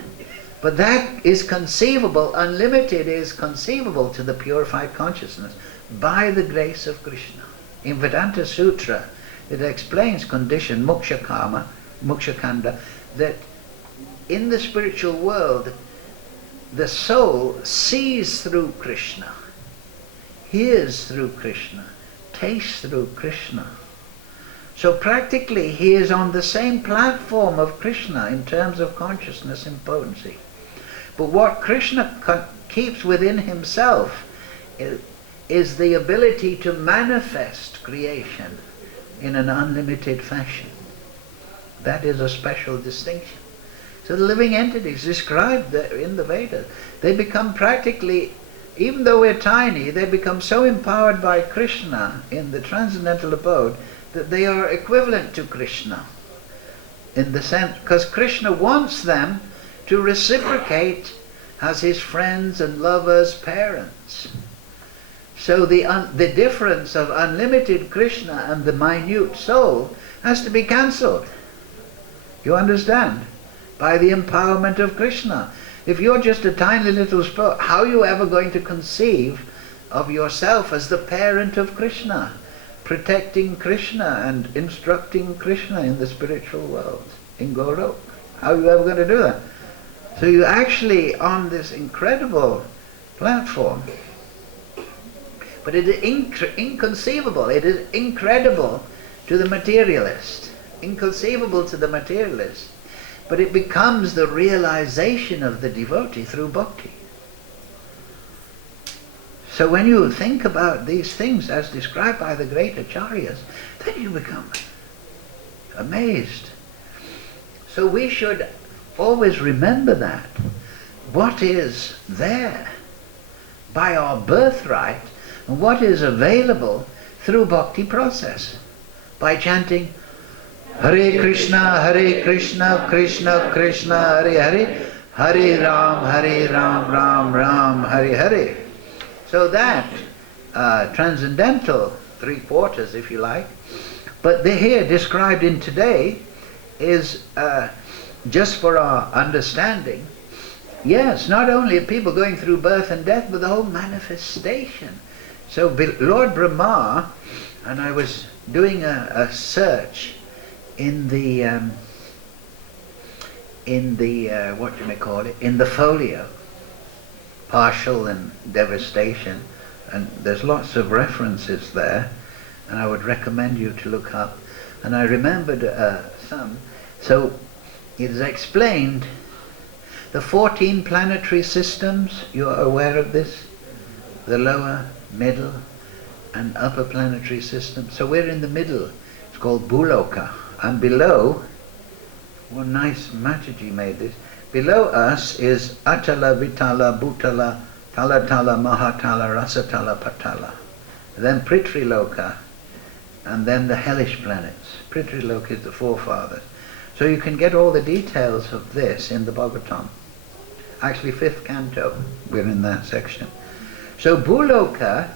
But that is conceivable. Unlimited is conceivable to the purified consciousness by the grace of Krishna. In Vedanta Sutra, it explains condition Mokshakama, Mokshakanda, that in the spiritual world, the soul sees through Krishna. hears through Krishna, tastes through Krishna. So practically he is on the same platform of Krishna in terms of consciousness and potency. But what Krishna keeps within himself is the ability to manifest creation in an unlimited fashion. That is a special distinction. So the living entities described in the Vedas, they become practically, even though we're tiny, they become so empowered by Krishna in the transcendental abode that they are equivalent to Krishna in the sense, because Krishna wants them to reciprocate as his friends and lovers, parents. So the difference of unlimited Krishna and the minute soul has to be cancelled. You understand? By the empowerment of Krishna. If you're just a tiny little speck, how are you ever going to conceive of yourself as the parent of Krishna, protecting Krishna and instructing Krishna in the spiritual world, in Golok? How are you ever going to do that? So you're actually on this incredible platform. But it is inconceivable, it is incredible to the materialist, inconceivable to the materialist. But it becomes the realization of the devotee through bhakti. So when you think about these things as described by the great acharyas, then you become amazed. So we should always remember that. What is there by our birthright and what is available through bhakti process, by chanting Hare Krishna, Krishna Krishna, Hare Hare, Hare Ram, Ram Hare Hare. So that transcendental 3/4, if you like, but here described in today is just for our understanding. Yes, not only are people going through birth and death, but the whole manifestation. So Lord Brahma, and I was doing a search in the what you may call it, in the folio, partial and devastation, and there's lots of references there, and I would recommend you to look up. And I remembered some. So it is explained the 14 planetary systems. You are aware of this? The lower, middle, and upper planetary system. So we're in the middle. It's called Bhuloka. And below, one nice Mataji made this, below us is Atala, Vitala, Bhutala, Talatala, Mahatala, Rasatala, Patala. Then Prithviloka, and then the hellish planets. Prithviloka is the forefathers. So you can get all the details of this in the Bhagavatam. Actually, 5th canto, we're in that section. So Bhuloka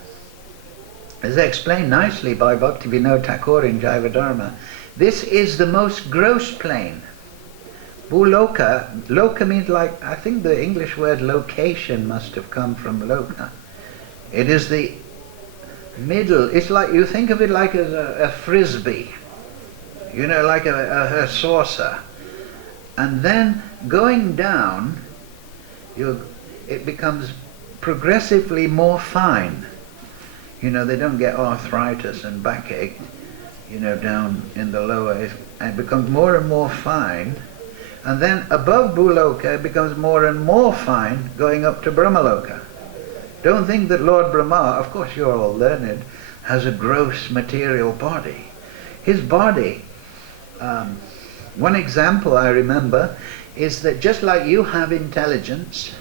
is explained nicely by Bhaktivinoda Thakur in Jivadharma. This is the most gross plane. Bhuloka, loka means like, I think the English word location must have come from loka. It is the middle, it's like, you think of it like a frisbee, you know, like a saucer. And then going down, it becomes progressively more fine. You know, they don't get arthritis and backache, you know, down in the lower, and it becomes more and more fine. And then above Bhuloka it becomes more and more fine, going up to Brahmaloka. Don't think that Lord Brahma, of course you're all learned, has a gross material body. His body, one example I remember is that just like you have intelligence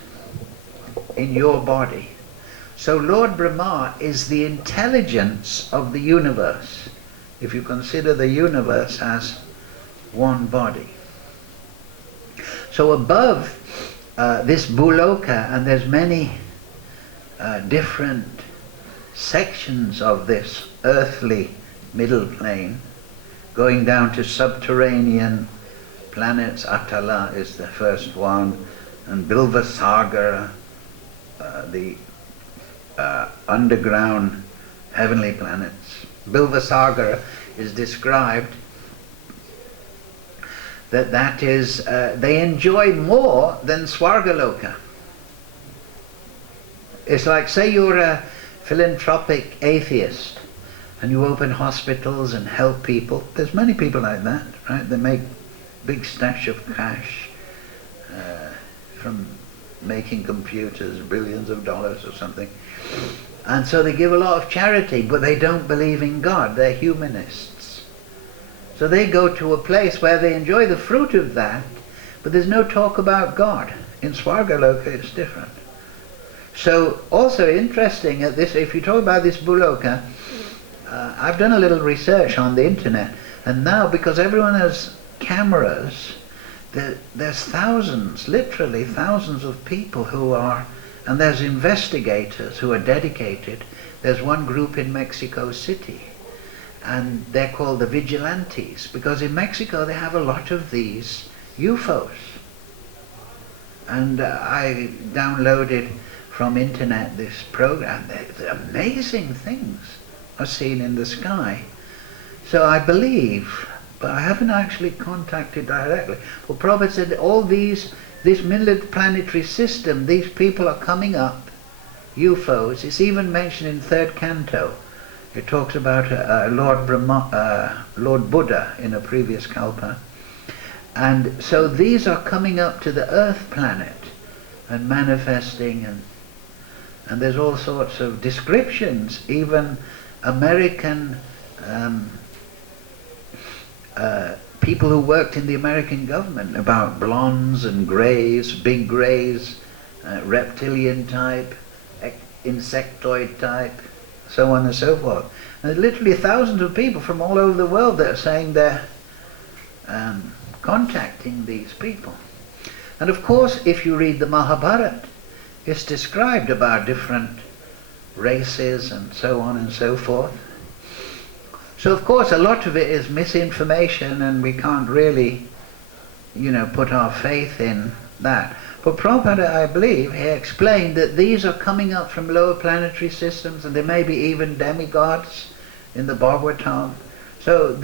in your body, so Lord Brahma is the intelligence of the universe, if you consider the universe as one body. So above this Bhuloka, and there's many different sections of this earthly middle plane, going down to subterranean planets. Atala is the first one, and Bilvasagara, the underground heavenly planets. Bilvasagara is described that is, they enjoy more than Swargaloka. It's like, say you're a philanthropic atheist, and you open hospitals and help people. There's many people like that, right? They make big stash of cash from making computers, billions of dollars or something. And so they give a lot of charity, but they don't believe in God. They're humanists. So they go to a place where they enjoy the fruit of that, but there's no talk about God. In Swargaloka it's different. So also interesting at this, if you talk about this Buloka, I've done a little research on the internet, and now because everyone has cameras, there's thousands, literally thousands of people who are, and there's investigators who are dedicated. There's one group in Mexico City, and they're called the Vigilantes, because in Mexico they have a lot of these UFOs. And I downloaded from internet this program. The amazing things are seen in the sky. So I believe, but I haven't actually contacted directly. Well, Prabhupada said all this planetary system, these people are coming up, UFOs. It's even mentioned in third canto. It talks about Lord Buddha in a previous kalpa. And so these are coming up to the Earth planet and manifesting, and there's all sorts of descriptions, even American people who worked in the American government about blondes and greys, big greys, reptilian type, insectoid type, so on and so forth. And there's literally thousands of people from all over the world that are saying they're contacting these people. And of course, if you read the Mahabharata, it's described about different races and so on and so forth. So of course a lot of it is misinformation, and we can't really, put our faith in that. But Prabhupada, I believe, he explained that these are coming up from lower planetary systems, and there may be even demigods in the Bhagavatam. So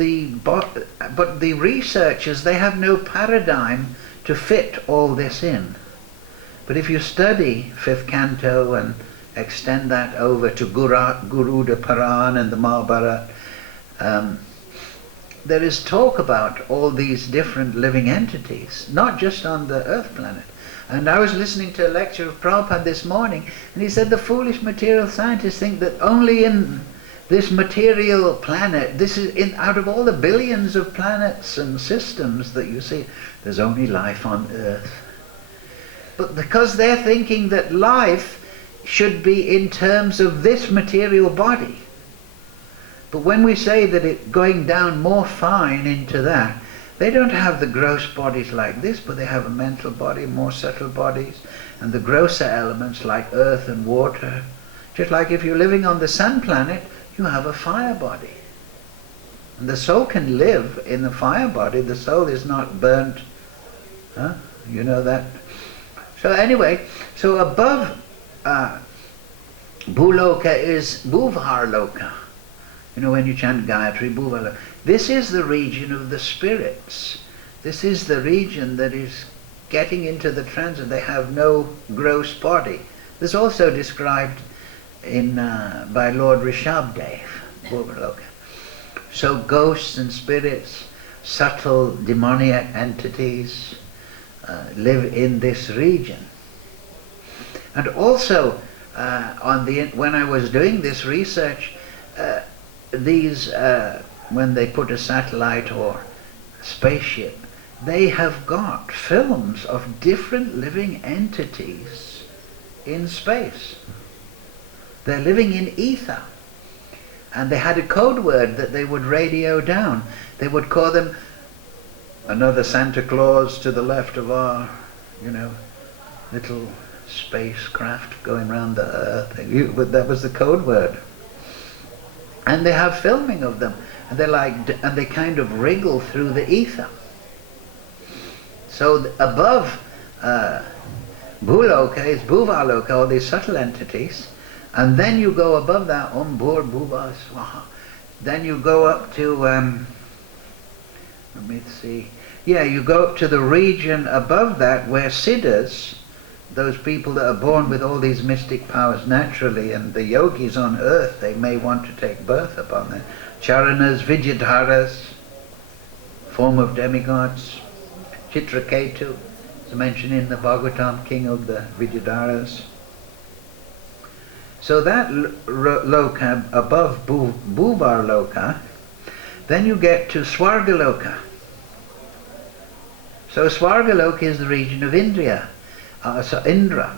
but the researchers, they have no paradigm to fit all this in. But if you study fifth canto and extend that over to Garuda Puran and the Mahabharata, there is talk about all these different living entities, not just on the Earth planet. And I was listening to a lecture of Prabhupada this morning, and he said the foolish material scientists think that only in this material planet, this is out of all the billions of planets and systems that you see, there's only life on Earth. But because they're thinking that life should be in terms of this material body. But when we say that it's going down more fine into that, they don't have the gross bodies like this, but they have a mental body, more subtle bodies, and the grosser elements like earth and water. Just like if you're living on the sun planet, you have a fire body. And the soul can live in the fire body. The soul is not burnt. Huh? You know that? So anyway, so above Bhuloka is Bhuvarloka. When you chant Gayatri, Bhuvarloka. This is the region of the spirits. This is the region that is getting into the transit. They have no gross body. This is also described by Lord Rishabdev, Bhuvarloka. So ghosts and spirits, subtle demoniac entities, live in this region. And also, when I was doing this research, when they put a satellite or spaceship, they have got films of different living entities in space. They're living in ether. And they had a code word that they would radio down. They would call them another Santa Claus to the left of our, little spacecraft going around the Earth. But that was the code word. And they have filming of them. And they kind of wriggle through the ether. So above Bhuloka is Bhuvarloka, all these subtle entities. And then you go above that, Om Bhur Bhuva Swaha. Then you go up to, let me see. Yeah, you go up to the region above that where Siddhas, those people that are born with all these mystic powers naturally, and the yogis on earth, they may want to take birth upon them. Charanas, Vidyadharas, form of demigods. Chitraketu is mentioned in the Bhagavatam, king of the Vidyadharas. So that loka above Bhuvar loka, then you get to Swargaloka. So Swargaloka is the region of Indra, Indra.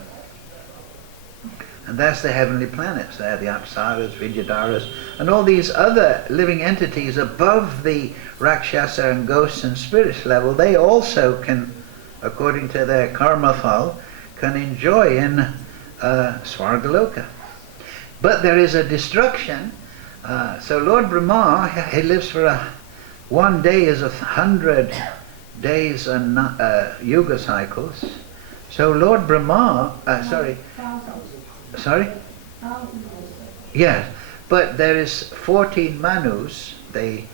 And that's the heavenly planets there, the Apsaras, Vidyadharas, and all these other living entities above the Rakshasa and ghosts and spirits level. They also can, according to their karma fal, can enjoy in Swargaloka. But there is a destruction. So Lord Brahma, he lives for one day is 100 days and yuga cycles. So Lord Brahma, sorry? Yes, but there is 14 Manus. They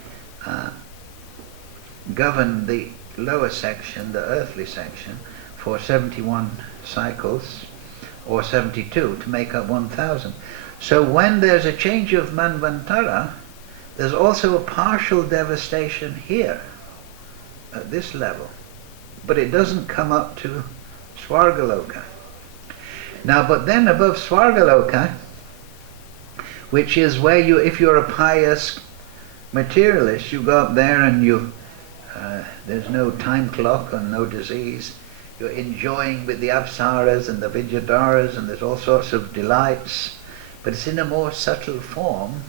govern the lower section, the earthly section, for 71 cycles, or 72 to make up 1,000. So when there's a change of Manvantara, there's also a partial devastation here, at this level. But it doesn't come up to Swargaloka. Now, but then above Swargaloka, which is where you, if you're a pious materialist, you go up there and you, there's no time clock and no disease. You're enjoying with the Apsaras and the Vidyadharas, and there's all sorts of delights. But it's in a more subtle form.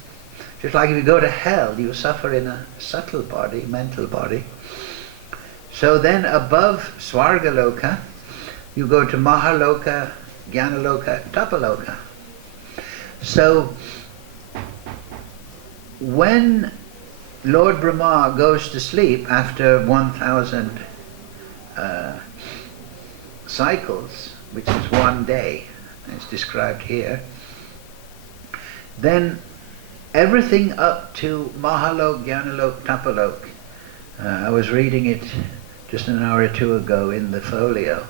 Just like if you go to hell, you suffer in a subtle body, mental body. So then above Swargaloka, you go to Mahaloka, Jnanaloka, Tapaloka. So when Lord Brahma goes to sleep after 1,000 cycles, which is one day, it's described here, then everything up to Mahalok, Jnanalok, Tapalok, I was reading it just an hour or two ago in the folio,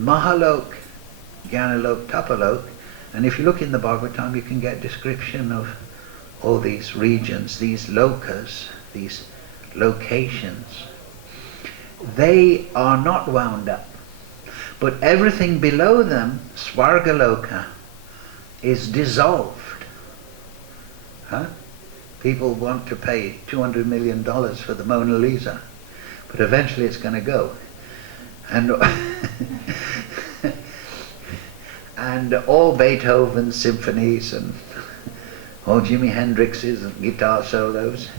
Mahalok, Jnanalok, Tapalok, and if you look in the Bhagavatam you can get description of all these regions, these lokas, these locations. They are not wound up, but everything below them, Swargaloka, is dissolved. Huh? People want to pay $200 million for the Mona Lisa, but eventually it's going to go. And and all Beethoven's symphonies and all Jimi Hendrix's and guitar solos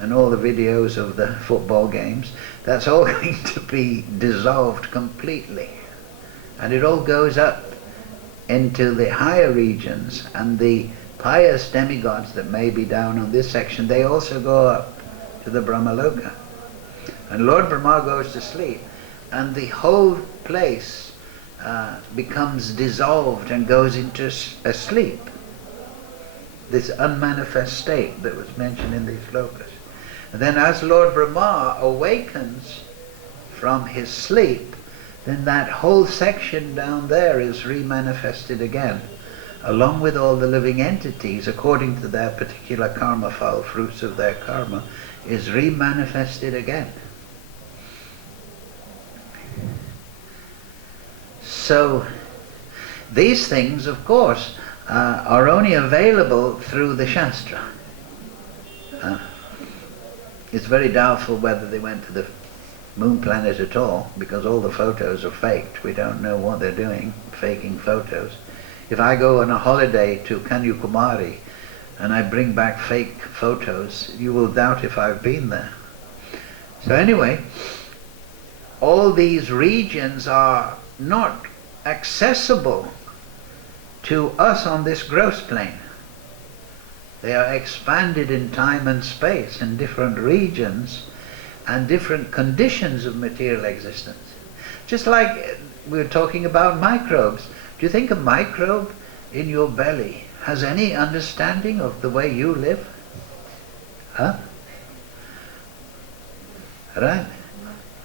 and all the videos of the football games, that's all going to be dissolved completely. And it all goes up into the higher regions, and the pious demigods that may be down on this section, they also go up to the Brahmaloka. And Lord Brahma goes to sleep, and the whole place becomes dissolved and goes into a sleep. This unmanifest state that was mentioned in these slokas. And then as Lord Brahma awakens from his sleep, then that whole section down there is remanifested again, along with all the living entities, according to their particular karma fal, fruits of their karma, is remanifested again. So these things, of course, are only available through the Shastra. It's very doubtful whether they went to the moon planet at all, because all the photos are faked. We don't know what they're doing, faking photos. If I go on a holiday to Kanyakumari and I bring back fake photos, you will doubt if I've been there. So anyway, all these regions are not accessible to us on this gross plane. They are expanded in time and space in different regions and different conditions of material existence. Just like we were talking about microbes. Do you think a microbe in your belly has any understanding of the way you live? Huh? Right?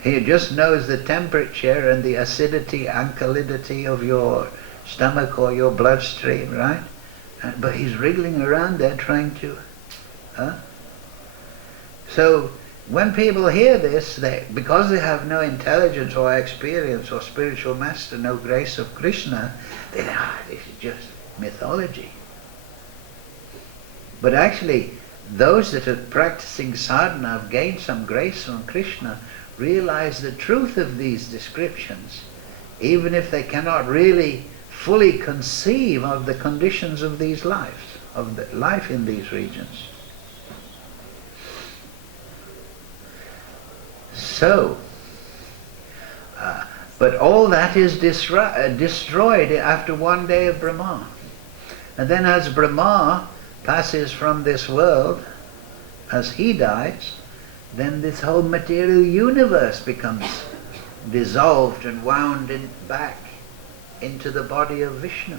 He just knows the temperature and the acidity, alkalinity of your stomach or your bloodstream, right? But he's wriggling around there trying to... So when people hear this, because they have no intelligence or experience or spiritual master, no grace of Krishna, they think, this is just mythology. But actually, those that are practicing sadhana have gained some grace from Krishna, realize the truth of these descriptions, even if they cannot really fully conceive of the conditions of these lives, of the life in these regions. So, but all that is destroyed after one day of Brahma. And then as Brahma passes from this world, as he dies, then this whole material universe becomes dissolved and wound back into the body of Vishnu.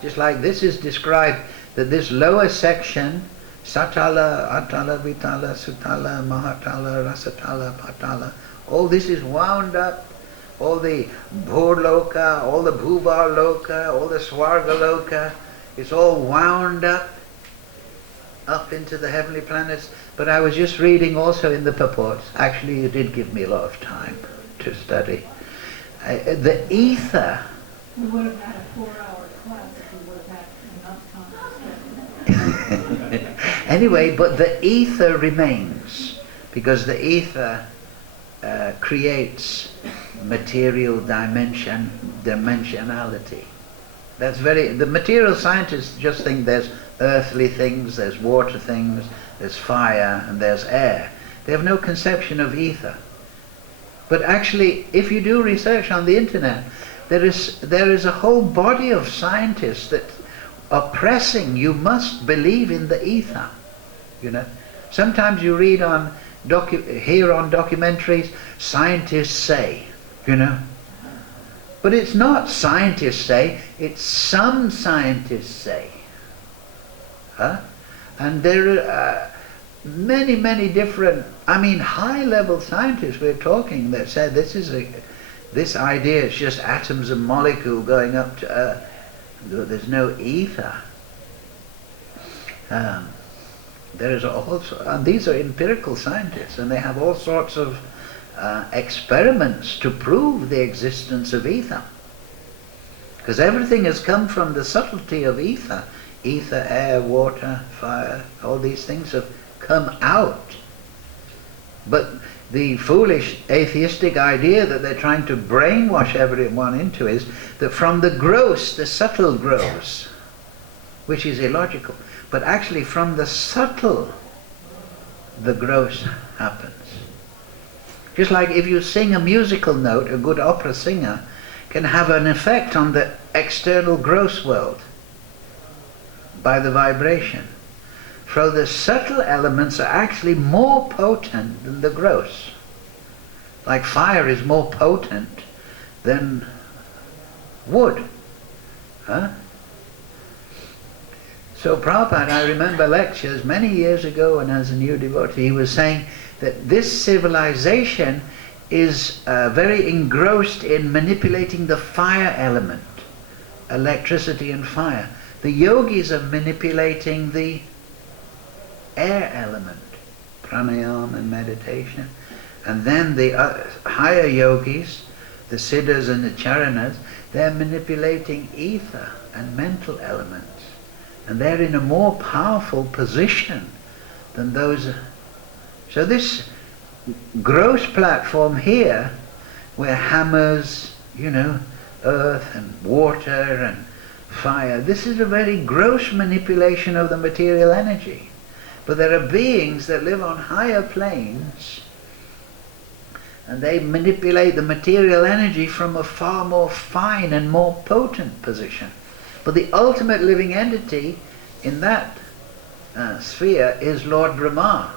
Just like this is described, that this lower section, Satala, Atala, Vitala, Sutala, Mahatala, Rasatala, Patala, all this is wound up, all the Bhurloka, all the Bhuvarloka, all the Swargaloka, it's all wound up into the heavenly planets. But I was just reading also in the purports, actually you did give me a lot of time to study, the ether. We would have had a 4-hour class if we would have had enough time to study. Anyway, but the ether remains, because the ether creates material dimensionality. That's the material scientists just think there's earthly things, there's water things, there's fire, and there's air. They have no conception of ether. But actually, if you do research on the internet, there is a whole body of scientists that are pressing, you must believe in the ether. You know, sometimes you read hear on documentaries, scientists say, you know. But it's not scientists say, it's some scientists say. And there are many, many different, high-level scientists we're talking that said this idea is just atoms and molecules going up to Earth. There's no ether. There is also, and these are empirical scientists, and they have all sorts of experiments to prove the existence of ether. Because everything has come from the subtlety of ether. Ether, air, water, fire, all these things have come out. But the foolish atheistic idea that they're trying to brainwash everyone into is that from the gross, the subtle grows, which is illogical. But actually from the subtle, the gross happens. Just like if you sing a musical note, a good opera singer can have an effect on the external gross world by the vibration. So the subtle elements are actually more potent than the gross. Like fire is more potent than wood. So Prabhupada, I remember lectures many years ago when I was a new devotee, he was saying that this civilization is very engrossed in manipulating the fire element, electricity and fire. The yogis are manipulating the air element, pranayama and meditation. And then the higher yogis, the siddhas and the charanas, they're manipulating ether and mental elements. And they're in a more powerful position than those. So this gross platform here, where hammers, earth and water and fire, this is a very gross manipulation of the material energy. But there are beings that live on higher planes, and they manipulate the material energy from a far more fine and more potent position. But the ultimate living entity in that sphere is Lord Brahma.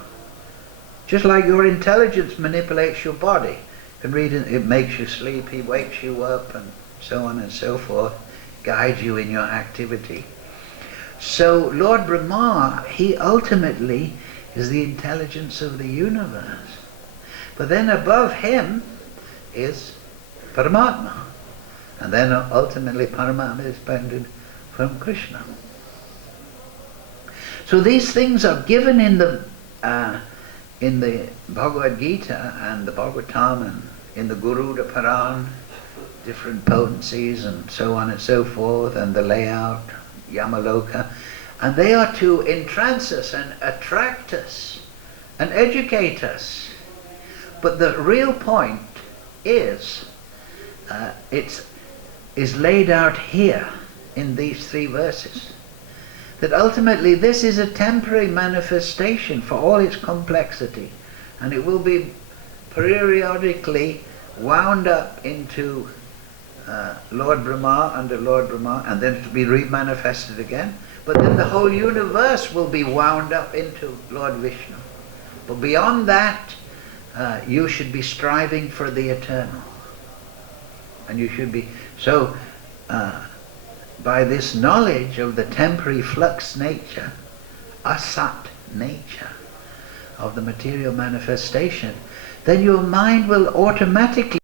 Just like your intelligence manipulates your body. You can read it makes you sleep, he wakes you up, and so on and so forth, guides you in your activity. So Lord Brahma, he ultimately is the intelligence of the universe. But then above him is Paramatma. And then ultimately Paramatma is bounded from Krishna. So these things are given in the Bhagavad Gita and the Bhagavatam and in the Garuda Puran, different potencies and so on and so forth, and the layout, Yamaloka. And they are to entrance us and attract us and educate us. But the real point is, is laid out here in these 3 verses. That ultimately this is a temporary manifestation for all its complexity. And it will be periodically wound up into Lord Brahma, under Lord Brahma, and then it will be remanifested again. But then the whole universe will be wound up into Lord Vishnu. But beyond that, you should be striving for the eternal. And you should be, so by this knowledge of the temporary flux nature, asat nature of the material manifestation, then your mind will automatically